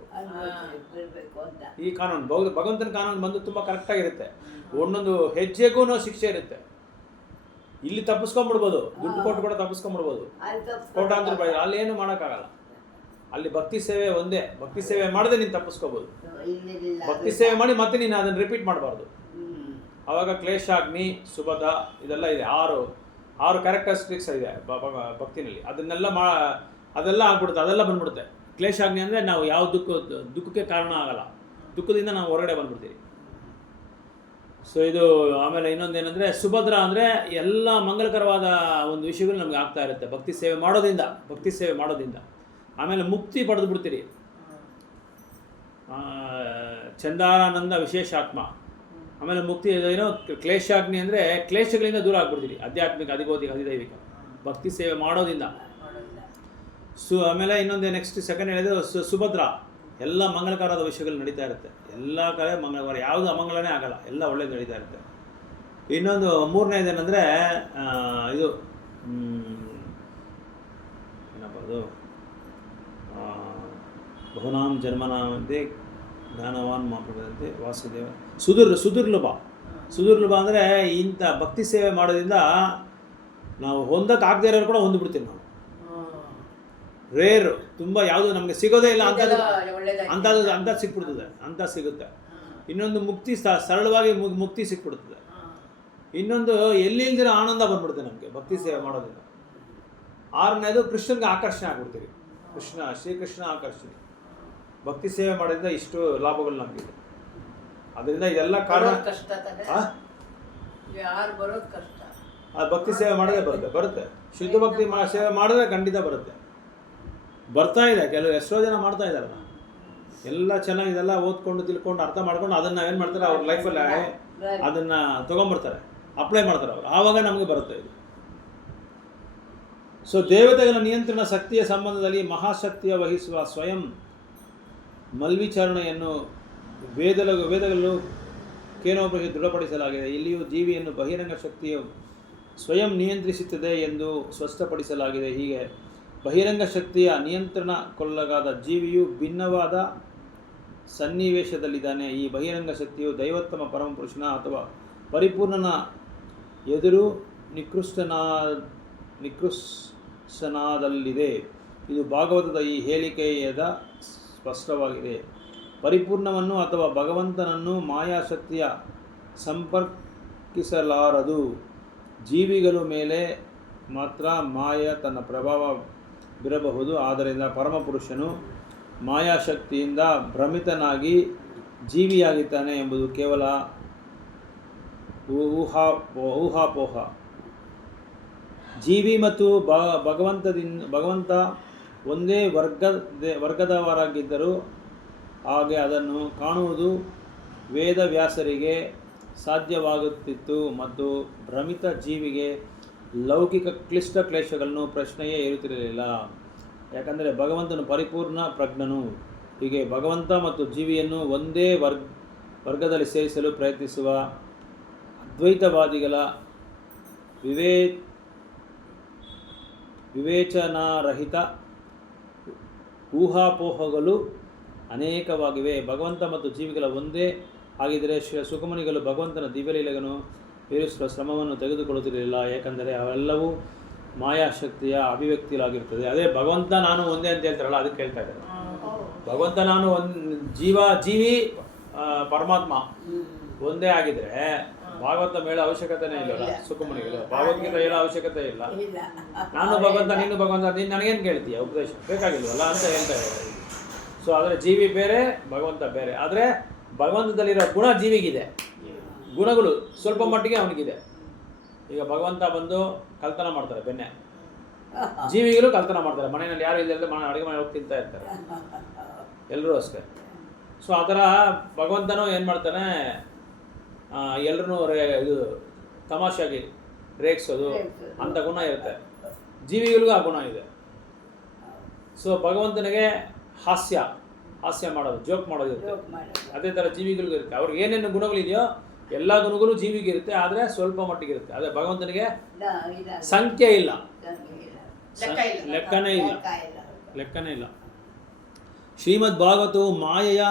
ಈ ಕಾನೂನು ಭಗವಂತನ ಕಾನೂನು ಬಂದು ತುಂಬ ಕರೆಕ್ಟಾಗಿರುತ್ತೆ. ಒಂದೊಂದು ಹೆಜ್ಜೆಗೂ ಶಿಕ್ಷೆ ಇರುತ್ತೆ. ಇಲ್ಲಿ ತಪ್ಪಿಸ್ಕೊಂಡ್ಬಿಡ್ಬೋದು, ದುಡ್ಡು ಕೊಟ್ಟು ಕೂಡ ತಪ್ಪಿಸ್ಕೊಂಡ್ಬಿಡ್ಬೋದು, ಕೋಟ್ಯಾಂತರ ರೂಪಾಯಿ. ಅಲ್ಲಿ ಏನು ಮಾಡೋಕ್ಕಾಗಲ್ಲ. ಅಲ್ಲಿ ಭಕ್ತಿ ಸೇವೆ ಒಂದೇ. ಭಕ್ತಿ ಸೇವೆ ಮಾಡದೆ ನೀನು ತಪ್ಪಿಸ್ಕೋಬೋದು. ಭಕ್ತಿ ಸೇವೆ ಮಾಡಿ ಮತ್ತೆ ನೀನು ಅದನ್ನು ರಿಪೀಟ್ ಮಾಡಬಾರ್ದು. ಆವಾಗ ಕ್ಲೇಶಾಗ್ನಿ, ಸುಬಧ ಇದೆಲ್ಲ ಇದೆ. 6 ಕ್ಯಾರೆಕ್ಟರಿಸ್ಟಿಕ್ಸ್ ಇದೆ ಭಕ್ತಿನಲ್ಲಿ. ಅದೆಲ್ಲ ಆಗ್ಬಿಡುತ್ತೆ, ಅದೆಲ್ಲ ಬಂದ್ಬಿಡುತ್ತೆ. ಕ್ಲೇಶಾಗ್ನಿ ಅಂದರೆ ನಾವು ಯಾವ ದುಃಖಕ್ಕೆ ಕಾರಣ ಆಗಲ್ಲ, ದುಃಖದಿಂದ ನಾವು ಹೊರಗಡೆ ಬಂದ್ಬಿಡ್ತೀವಿ. ಸೊ ಇದು. ಆಮೇಲೆ ಇನ್ನೊಂದೇನೆಂದರೆ ಸುಭದ್ರ ಅಂದರೆ ಎಲ್ಲ ಮಂಗಲಕರವಾದ ಒಂದು ವಿಷಯಗಳು ನಮಗೆ ಆಗ್ತಾ ಇರುತ್ತೆ ಭಕ್ತಿ ಸೇವೆ ಮಾಡೋದ್ರಿಂದ. ಆಮೇಲೆ ಮುಕ್ತಿ ಪಡೆದು ಬಿಡ್ತೀರಿ. ಚಂದಾನಂದ ವಿಶೇಷಾತ್ಮ. ಆಮೇಲೆ ಮುಕ್ತಿ ಏನೋ ಕ್ಲೇಶಾಗ್ನಿ ಅಂದರೆ ಕ್ಲೇಶಗಳಿಂದ ದೂರ ಆಗ್ಬಿಡ್ತೀರಿ. ಆಧ್ಯಾತ್ಮಿಕ, ಅಧಿಭೌತಿಕ, ಅಧಿದೈವಿಕ ಭಕ್ತಿ ಸೇವೆ ಮಾಡೋದ್ರಿಂದ. ಆಮೇಲೆ ಇನ್ನೊಂದು ನೆಕ್ಸ್ಟ್ ಸೆಕೆಂಡ್ ಹೇಳಿದ್ರು ಸುಭದ್ರ. ಎಲ್ಲ ಮಂಗಲಕರವಾದ ವಿಷಯಗಳು ನಡೀತಾ ಇರುತ್ತೆ. ಎಲ್ಲ ಕಡೆ ಮಂಗಳವಾರ, ಯಾವುದು ಅಮಂಗಲನೇ ಆಗಲ್ಲ, ಎಲ್ಲ ಒಳ್ಳೇದು ನಡೀತಾ ಇರುತ್ತೆ. ಇನ್ನೊಂದು 3ನೇದೇನೆಂದರೆ ಇದು ಏನಪ್ಪ ಅದು, ಬಹುನಾಂ ಜನ್ಮನಾಮಂತೆ ಜ್ಞಾನವಾನ್ ಮಾಪದಂತೆ ವಾಸುದೇವ. ಸುದುರ್ಲಭ ಅಂದರೆ ಇಂಥ ಭಕ್ತಿ ಸೇವೆ ಮಾಡೋದ್ರಿಂದ ನಾವು ಹೊಂದಕ್ಕೆ ಆಗದೆ ಇರೋರು ಕೂಡ ಹೊಂದ್ಬಿಡ್ತೀವಿ ನಾವು. ರೇರು, ತುಂಬ ಯಾವುದು ನಮಗೆ ಸಿಗೋದೇ ಇಲ್ಲ ಅಂಥದ್ದು ಸಿಕ್ಬಿಡ್ತದೆ, ಅಂತ ಸಿಗುತ್ತೆ. ಇನ್ನೊಂದು ಮುಕ್ತಿ ಸರಳವಾಗಿ ಮುಕ್ತಿ ಸಿಕ್ಬಿಡ್ತದೆ. ಇನ್ನೊಂದು ಎಲ್ಲಿಲ್ದಿರೋ ಆನಂದ ಬಂದ್ಬಿಡುತ್ತೆ ನಮಗೆ ಭಕ್ತಿ ಸೇವೆ ಮಾಡೋದ್ರಿಂದ. 6ನೇದು ಕೃಷ್ಣನಿಗೆ ಆಕರ್ಷಣೆ ಆಗ್ಬಿಡ್ತೀವಿ. ಶ್ರೀಕೃಷ್ಣ ಆಕರ್ಷಣೆ. ಭಕ್ತಿ ಸೇವೆ ಮಾಡೋದ್ರಿಂದ ಇಷ್ಟು ಲಾಭಗಳು ನಮಗಿದೆ. ಅದರಿಂದ ಇದೆಲ್ಲ ಕಾರಣ ಭಕ್ತಿ ಸೇವೆ ಮಾಡೋದೇ ಬರುತ್ತೆ. ಶುದ್ಧ ಭಕ್ತಿ ಸೇವೆ ಮಾಡಿದ್ರೆ ಖಂಡಿತ ಬರುತ್ತೆ. ಬರ್ತಾ ಇದೆ. ಎಷ್ಟೋ ಜನ ಮಾಡ್ತಾ ಇದ್ದಾರಲ್ಲ, ಎಲ್ಲ ಚೆನ್ನಾಗಿ ಇದೆಲ್ಲ ಓದ್ಕೊಂಡು ತಿಳ್ಕೊಂಡು ಅರ್ಥ ಮಾಡ್ಕೊಂಡು ಅದನ್ನು ಏನು ಮಾಡ್ತಾರೆ, ಅವ್ರ ಲೈಫಲ್ಲಿ ಅದನ್ನು ತೊಗೊಂಬರ್ತಾರೆ, ಅಪ್ಲೈ ಮಾಡ್ತಾರೆ ಅವರು. ಆವಾಗ ನಮಗೆ ಬರುತ್ತೆ ಇದು. ಸೊ ದೇವತೆಗಳ ನಿಯಂತ್ರಣ ಶಕ್ತಿಯ ಸಂಬಂಧದಲ್ಲಿ ಮಹಾಶಕ್ತಿಯ ವಹಿಸುವ ಸ್ವಯಂ ಮಲ್ವಿಚಾರಣೆಯನ್ನು ವೇದಗಳು ಕೇನೋಪರಿಗೆ ದೃಢಪಡಿಸಲಾಗಿದೆ. ಇಲ್ಲಿಯೂ ಜೀವಿಯನ್ನು ಬಹಿರಂಗ ಶಕ್ತಿಯು ಸ್ವಯಂ ನಿಯಂತ್ರಿಸುತ್ತದೆ ಎಂದು ಸ್ಪಷ್ಟಪಡಿಸಲಾಗಿದೆ. ಹೀಗೆ ಬಹಿರಂಗ ಶಕ್ತಿಯ ನಿಯಂತ್ರಣಕ್ಕೊಳಗಾದ ಜೀವಿಯು ಭಿನ್ನವಾದ ಸನ್ನಿವೇಶದಲ್ಲಿದ್ದಾನೆ. ಈ ಬಹಿರಂಗ ಶಕ್ತಿಯು ದೈವೋತ್ತಮ ಪರಮಪುರುಷನ ಅಥವಾ ಪರಿಪೂರ್ಣನ ಎದುರು ನಿಕೃಷ್ಟನಾದಲ್ಲಿದೆ. ಇದು ಭಾಗವತದ ಈ ಹೇಳಿಕೆಯದ ಸ್ಪಷ್ಟವಾಗಿದೆ. ಪರಿಪೂರ್ಣವನ್ನು ಅಥವಾ ಭಗವಂತನನ್ನು ಮಾಯಾಶಕ್ತಿಯ ಸಂಪರ್ಕಿಸಲಾರದು. ಜೀವಿಗಳ ಮೇಲೆ ಮಾತ್ರ ಮಾಯ ತನ್ನ ಪ್ರಭಾವ ಬೀರಬಹುದು. ಆದ್ದರಿಂದ ಪರಮಪುರುಷನು ಮಾಯಾಶಕ್ತಿಯಿಂದ ಭ್ರಮಿತನಾಗಿ ಜೀವಿಯಾಗಿದ್ದಾನೆ ಎಂಬುದು ಕೇವಲ ಊಹಾಪೋಹ. ಜೀವಿ ಮತ್ತು ಭಗವಂತ ಒಂದೇ ವರ್ಗದವರಾಗಿದ್ದರೂ ಹಾಗೆ ಅದನ್ನು ಕಾಣುವುದು ವೇದವ್ಯಾಸರಿಗೆ ಸಾಧ್ಯವಾಗುತ್ತಿತ್ತು ಮತ್ತು ಭ್ರಮಿತ ಜೀವಿಗೆ ಲೌಕಿಕ ಕ್ಲಿಷ್ಟ ಕ್ಲೇಶಗಳನ್ನು ಪ್ರಶ್ನೆಯೇ ಇರುತ್ತಿರಲಿಲ್ಲ. ಯಾಕಂದರೆ ಭಗವಂತನು ಪರಿಪೂರ್ಣ ಪ್ರಜ್ಞನು. ಹೀಗೆ ಭಗವಂತ ಮತ್ತು ಜೀವಿಯನ್ನು ಒಂದೇ ವರ್ಗದಲ್ಲಿ ಸೇರಿಸಲು ಪ್ರಯತ್ನಿಸುವ ಅದ್ವೈತವಾದಿಗಳ ವಿವೇಚನಾರಹಿತ ಊಹಾಪೋಹಗಳು ಅನೇಕವಾಗಿವೆ. ಭಗವಂತ ಮತ್ತು ಜೀವಿಗಳ ಒಂದೇ ಆಗಿದ್ದರೆ ಸುಖಮನಿಗಳು ಭಗವಂತನ ದಿವ್ಯಲೀಲೆಗಳನ್ನು ಮೀರಿಸುವ ಶ್ರಮವನ್ನು ತೆಗೆದುಕೊಳ್ಳುತ್ತಿರಲಿಲ್ಲ, ಏಕೆಂದರೆ ಅವೆಲ್ಲವೂ ಮಾಯಾಶಕ್ತಿಯ ಅಭಿವ್ಯಕ್ತಿಗಳಾಗಿರ್ತದೆ. ಅದೇ ಭಗವಂತ ನಾನು ಒಂದೇ ಅಂತ ಹೇಳ್ತಾರಲ್ಲ, ಅದಕ್ಕೆ ಹೇಳ್ತಾ ಇದ್ದಾರೆ. ಭಗವಂತ ನಾನು ಜೀವಿ ಪರಮಾತ್ಮ ಒಂದೇ ಆಗಿದ್ರೆ ಭಾಗವತ ಹೇಳೋ ಅವಶ್ಯಕತೆನೇ ಇಲ್ಲ. ಸುಖಮನಿಗಳು ಭಗವದ್ಗೀತೆ ಹೇಳೋ ಅವಶ್ಯಕತೆ ಇಲ್ಲ. ನಾನು ಭಗವಂತ ನೀನು ಭಗವಂತ, ನೀನು ನನಗೇನು ಕೇಳ್ತೀಯ ಉಪದೇಶ, ಬೇಕಾಗಿಲ್ವಲ್ಲ ಅಂತ ಹೇಳ್ತಾ ಇದ್ದಾರೆ. ಸೊ ಆದರೆ ಜೀವಿ ಬೇರೆ, ಭಗವಂತ ಬೇರೆ. ಆದರೆ ಭಗವಂತದಲ್ಲಿರೋ ಗುಣ ಜೀವಿಗಿದೆ, ಗುಣಗಳು ಸ್ವಲ್ಪ ಮಟ್ಟಿಗೆ ಅವನಿಗಿದೆ. ಈಗ ಭಗವಂತ ಬಂದು ಕಲ್ತನ ಮಾಡ್ತಾರೆ, ಬೆನ್ನೆ ಜೀವಿಗಳು ಕಲ್ತನ ಮಾಡ್ತಾರೆ. ಮನೆಯಲ್ಲಿ ಯಾರು ಇಲ್ಲದೆ ಅಡುಗೆ ಮನೆ ಹೋಗಿ ತಿಂತಾ ಇರ್ತಾರೆ, ಎಲ್ಲರೂ ಅಷ್ಟೇ. ಸೊ ಆ ಥರ ಭಗವಂತನೂ ಏನು ಮಾಡ್ತಾನೆ, ಎಲ್ಲರೂ ಇದು ತಮಾಷೆಯಾಗಿ ರೇಗಿಸೋದು ಅಂಥ ಗುಣ ಇರುತ್ತೆ. ಜೀವಿಗಳಿಗೂ ಆ ಗುಣ ಇದೆ. ಸೊ ಭಗವಂತನಿಗೆ ಹಾಸ್ಯ ಮಾಡೋದು, ಜೋಕ್ ಮಾಡೋದು ಇರುತ್ತೆ. ಅದೇ ಥರ ಜೀವಿಗಳಿಗೂ ಇರುತ್ತೆ. ಅವ್ರಿಗೆ ಏನೇನು ಗುಣಗಳಿದೆಯೋ ಎಲ್ಲ ಗುಣಗಳು ಜೀವಿಗೆ ಇರುತ್ತೆ, ಆದರೆ ಸ್ವಲ್ಪ ಮಟ್ಟಿಗೆ ಇರುತ್ತೆ. ಅದೇ ಭಗವಂತನಿಗೆ ಸಂಖ್ಯೆ ಇಲ್ಲ, ಲೆಕ್ಕನೇ ಇಲ್ಲ. ಶ್ರೀಮದ್ ಭಾಗವತವು ಮಾಯೆಯ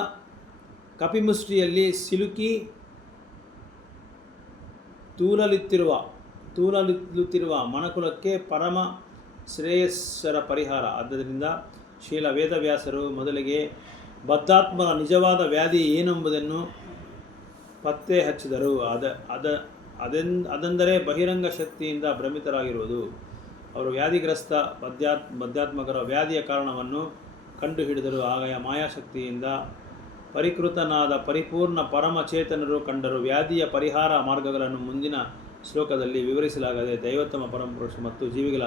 ಕಪಿಮುಷ್ಟಿಯಲ್ಲಿ ಸಿಲುಕಿ ತೂಲಲುತ್ತಿರುವ ಮನಕುಲಕ್ಕೆ ಪರಮ ಶ್ರೇಯಸ್ಸರ ಪರಿಹಾರ. ಆದ್ದರಿಂದ ಶ್ರೀಲ ವೇದವ್ಯಾಸರು ಮೊದಲಿಗೆ ಬದ್ಧಾತ್ಮನ ನಿಜವಾದ ವ್ಯಾಧಿ ಏನೆಂಬುದನ್ನು ಪತ್ತೆ ಹಚ್ಚಿದರು. ಅದೆಂದರೆ ಬಹಿರಂಗ ಶಕ್ತಿಯಿಂದ ಭ್ರಮಿತರಾಗಿರುವುದು. ಅವರು ವ್ಯಾಧಿಗ್ರಸ್ತ ಬದ್ಧಾತ್ಮಕರ ವ್ಯಾಧಿಯ ಕಾರಣವನ್ನು ಕಂಡುಹಿಡಿದರು. ಆಗ ಮಾಯಾಶಕ್ತಿಯಿಂದ ಪರಿಕೃತನಾದ ಪರಿಪೂರ್ಣ ಪರಮಚೇತನರು ಕಂಡರು. ವ್ಯಾಧಿಯ ಪರಿಹಾರ ಮಾರ್ಗಗಳನ್ನು ಮುಂದಿನ ಶ್ಲೋಕದಲ್ಲಿ ವಿವರಿಸಲಾಗದೆ ದೈವೋತ್ತಮ ಪರಮಪುರುಷ ಮತ್ತು ಜೀವಿಗಳ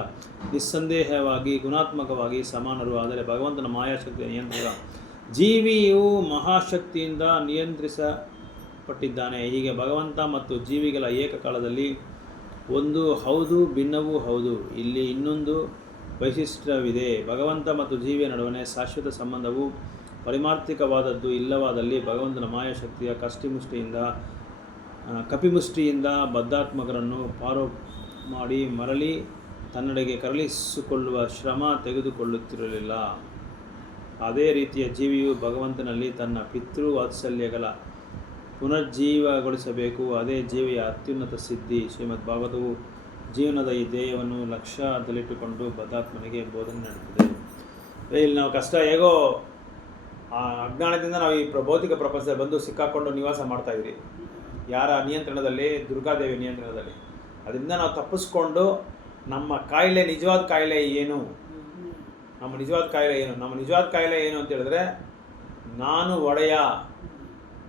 ನಿಸ್ಸಂದೇಹವಾಗಿ ಗುಣಾತ್ಮಕವಾಗಿ ಸಮಾನರು. ಆದರೆ ಭಗವಂತನ ಮಾಯಾಶಕ್ತಿಯ ನಿಯಂತ್ರಕ ಜೀವಿಯು ಮಹಾಶಕ್ತಿಯಿಂದ ನಿಯಂತ್ರಿಸಲ್ಪಟ್ಟಿದ್ದಾನೆ. ಹೀಗೆ ಭಗವಂತ ಮತ್ತು ಜೀವಿಗಳ ಏಕಕಾಲದಲ್ಲಿ ಒಂದು ಹೌದು, ಭಿನ್ನವೂ ಹೌದು. ಇಲ್ಲಿ ಇನ್ನೊಂದು ವೈಶಿಷ್ಟ್ಯವಿದೆ. ಭಗವಂತ ಮತ್ತು ಜೀವಿಯ ನಡುವೆ ಶಾಶ್ವತ ಸಂಬಂಧವು ಪಾರಮಾರ್ಥಿಕವಾದದ್ದು ಇಲ್ಲವಾದಲ್ಲಿ ಭಗವಂತನ ಮಾಯಾಶಕ್ತಿಯ ಕಪಿಮುಷ್ಟಿಯಿಂದ ಬದ್ಧಾತ್ಮಕರನ್ನು ಪಾರು ಮಾಡಿ ಮರಳಿ ತನ್ನೆಡೆಗೆ ಕರಳಿಸಿಕೊಳ್ಳುವ ಶ್ರಮ ತೆಗೆದುಕೊಳ್ಳುತ್ತಿರಲಿಲ್ಲ. ಅದೇ ರೀತಿಯ ಜೀವಿಯು ಭಗವಂತನಲ್ಲಿ ತನ್ನ ಪಿತೃವಾತ್ಸಲ್ಯಗಳ ಪುನರ್ಜೀವಗೊಳಿಸಬೇಕು. ಅದೇ ಜೀವಿಯ ಅತ್ಯುನ್ನತ ಸಿದ್ಧಿ. ಶ್ರೀಮದ್ ಭಾಗವತವು ಜೀವನದ ಈ ಧ್ಯೇಯವನ್ನು ಲಕ್ಷ್ಯದಲ್ಲಿಟ್ಟುಕೊಂಡು ಬದ್ಧಾತ್ಮನಿಗೆ ಬೋಧನೆ ನಡೆಯುತ್ತದೆ. ಇಲ್ಲಿ ನಾವು ಕಷ್ಟ ಹೇಗೋ ಅಜ್ಞಾನದಿಂದ ನಾವು ಈ ಭೌತಿಕ ಪ್ರಪಂಚದಲ್ಲಿ ಬಂದು ಸಿಕ್ಕಾಕೊಂಡು ನಿವಾಸ ಮಾಡ್ತಾಯಿದ್ರಿ. ಯಾರ ನಿಯಂತ್ರಣದಲ್ಲಿ? ದುರ್ಗಾದೇವಿ ನಿಯಂತ್ರಣದಲ್ಲಿ. ಅದರಿಂದ ನಾವು ತಪ್ಪಿಸ್ಕೊಂಡು ನಮ್ಮ ಕಾಯಿಲೆ, ನಿಜವಾದ ಕಾಯಿಲೆ ಏನು, ನಮ್ಮ ನಿಜವಾದ ಕಾಯಿಲೆ ಏನು ಅಂತ ಹೇಳಿದ್ರೆ, ನಾನು ಒಡೆಯ,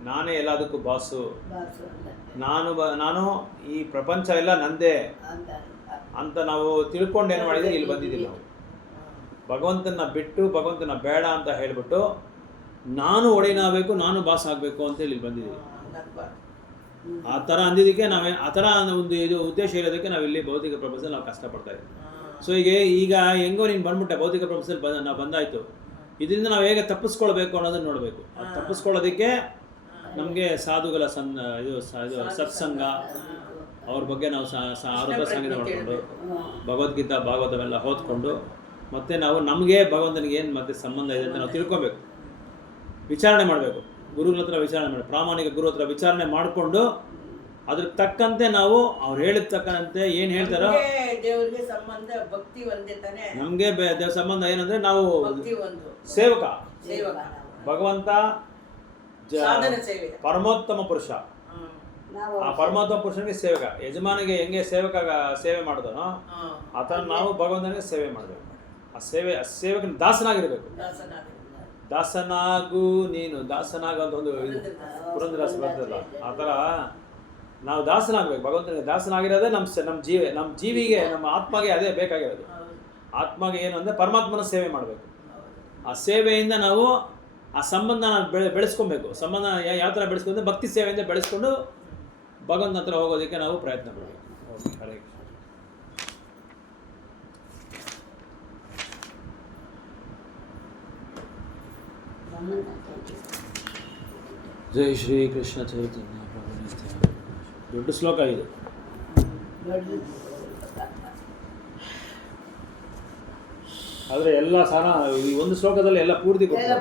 ನಾನೇ ಎಲ್ಲದಕ್ಕೂ ಬಾಸು, ನಾನು ಈ ಪ್ರಪಂಚ ಎಲ್ಲ ನಂದೇ ಅಂತ ನಾವು ತಿಳ್ಕೊಂಡು ಏನು ಮಾಡಿದ್ರೆ ಇಲ್ಲಿ ಬಂದಿದ್ದೀವಿ. ನಾವು ಭಗವಂತನ ಬಿಟ್ಟು ಭಗವಂತನ ಬೇಡ ಅಂತ ಹೇಳಿಬಿಟ್ಟು ನಾನು ಒಡೆಯನಾಗಬೇಕು, ನಾನು ಬಾಸ್ ಆಗಬೇಕು ಅಂತ ಇಲ್ಲಿ ಬಂದಿದ್ದೀವಿ. ಆ ಥರ ಅಂದಿದ್ದಕ್ಕೆ ಆ ಥರ ಒಂದು ಇದು ಉದ್ದೇಶ ಇರೋದಕ್ಕೆ ನಾವಿಲ್ಲಿ ಭೌತಿಕ ಪ್ರಪಂಚದಲ್ಲಿ ನಾವು ಕಷ್ಟಪಡ್ತಾ ಇದ್ದೀವಿ. ಸೊ ಈಗ ಹೆಂಗೋ ನೀನು ಬಂದ್ಬಿಟ್ಟೆ ಭೌತಿಕ ಪ್ರಪಂಚದಲ್ಲಿ ನಾವು ಬಂದಾಯಿತು. ಇದರಿಂದ ನಾವು ಹೇಗೆ ತಪ್ಪಿಸ್ಕೊಳ್ಬೇಕು ಅನ್ನೋದನ್ನು ನೋಡಬೇಕು. ತಪ್ಪಿಸ್ಕೊಳ್ಳೋದಕ್ಕೆ ನಮಗೆ ಸಾಧುಗಳ ಸತ್ಸಂಗ, ಅವ್ರ ಬಗ್ಗೆ ನಾವು ಅವ್ರ ಸಂಗೀತ ಮಾಡಿಕೊಂಡು ಭಗವದ್ಗೀತಾ ಭಾಗವತವೆಲ್ಲ ಓದ್ಕೊಂಡು ಮತ್ತು ನಾವು ನಮಗೆ ಭಗವಂತನಿಗೆ ಏನು ಮತ್ತೆ ಸಂಬಂಧ ಇದೆ ಅಂತ ನಾವು ತಿಳ್ಕೊಬೇಕು, ವಿಚಾರಣೆ ಮಾಡಬೇಕು. ಗುರುಗಳ ಹತ್ರ ವಿಚಾರಣೆ ಮಾಡಿ, ಪ್ರಾಮಾಣಿಕ ಗುರು ಹತ್ರ ವಿಚಾರಣೆ ಮಾಡಿಕೊಂಡು ಅದ್ರ ತಕ್ಕಂತೆ ನಾವು ಅವ್ರು ಹೇಳಿದ ತಕ್ಕಂತೆ ಏನು ಹೇಳ್ತಾರೋ ದೇವರಿಗೆ ಸಂಬಂಧ ಭಕ್ತಿ ಒಂದೇ ತಾನೆ. ನಮಗೆ ಸಂಬಂಧ ಏನಂದ್ರೆ ನಾವು ಸೇವಕ, ಭಗವಂತ ಪರಮೋತ್ತಮ ಪುರುಷ. ಆ ಪರಮಾತ್ಮ ಪುರುಷನಿಗೆ ಸೇವಕ. ಯಜಮಾನಿಗೆ ಹೆಂಗೆ ಸೇವಕ ಸೇವೆ ಮಾಡಿದನೋ ಆ ಥರ ನಾವು ಭಗವಂತನಿಗೆ ಸೇವೆ ಮಾಡಬೇಕು. ಆ ಸೇವಕನ ದಾಸನಾಗಿರ್ಬೇಕು. ದಾಸನಾಗು ನೀನು, ದಾಸನಾಗು ಅಂತ ಒಂದು ಇದು ಪುರಂದರದಾಸ ಬರ್ತದಲ್ಲ, ಆ ಥರ ನಾವು ದಾಸನಾಗಬೇಕು. ಭಗವಂತನಿಗೆ ದಾಸನಾಗಿರೋದೇ ನಮ್ಮ ಜೀವಿಗೆ, ನಮ್ಮ ಆತ್ಮಗೆ ಅದೇ ಬೇಕಾಗಿರೋದು. ಆತ್ಮಗೆ ಏನು ಅಂದರೆ ಪರಮಾತ್ಮನ ಸೇವೆ ಮಾಡಬೇಕು. ಆ ಸೇವೆಯಿಂದ ನಾವು ಆ ಸಂಬಂಧ ಬೆಳೆಸ್ಕೊಬೇಕು. ಸಂಬಂಧ ಯಾವ ಥರ ಬೆಳೆಸ್ಕೊಂಡ್ರೆ ಭಕ್ತಿ ಸೇವೆಯಿಂದ ಬೆಳೆಸ್ಕೊಂಡು ಭಗವಂತನ ಹತ್ರ ಹೋಗೋದಕ್ಕೆ ನಾವು ಪ್ರಯತ್ನ ಮಾಡಬೇಕು. ಓಕೆ, ಹರೇ ಕೃಷ್ಣ. ಜೈ ಶ್ರೀ ಕೃಷ್ಣ ಚೈತನ್ಯ ಪ್ರಭು ನಿತ್ಯಾನಂದ. ದೊಡ್ಡ ಶ್ಲೋಕ ಇದು. ಆದರೆ ಎಲ್ಲ ಸಾರ ಈ ಒಂದು ಶ್ಲೋಕದಲ್ಲಿ ಎಲ್ಲ ಪೂರ್ತಿ ಕೊಟ್ಟು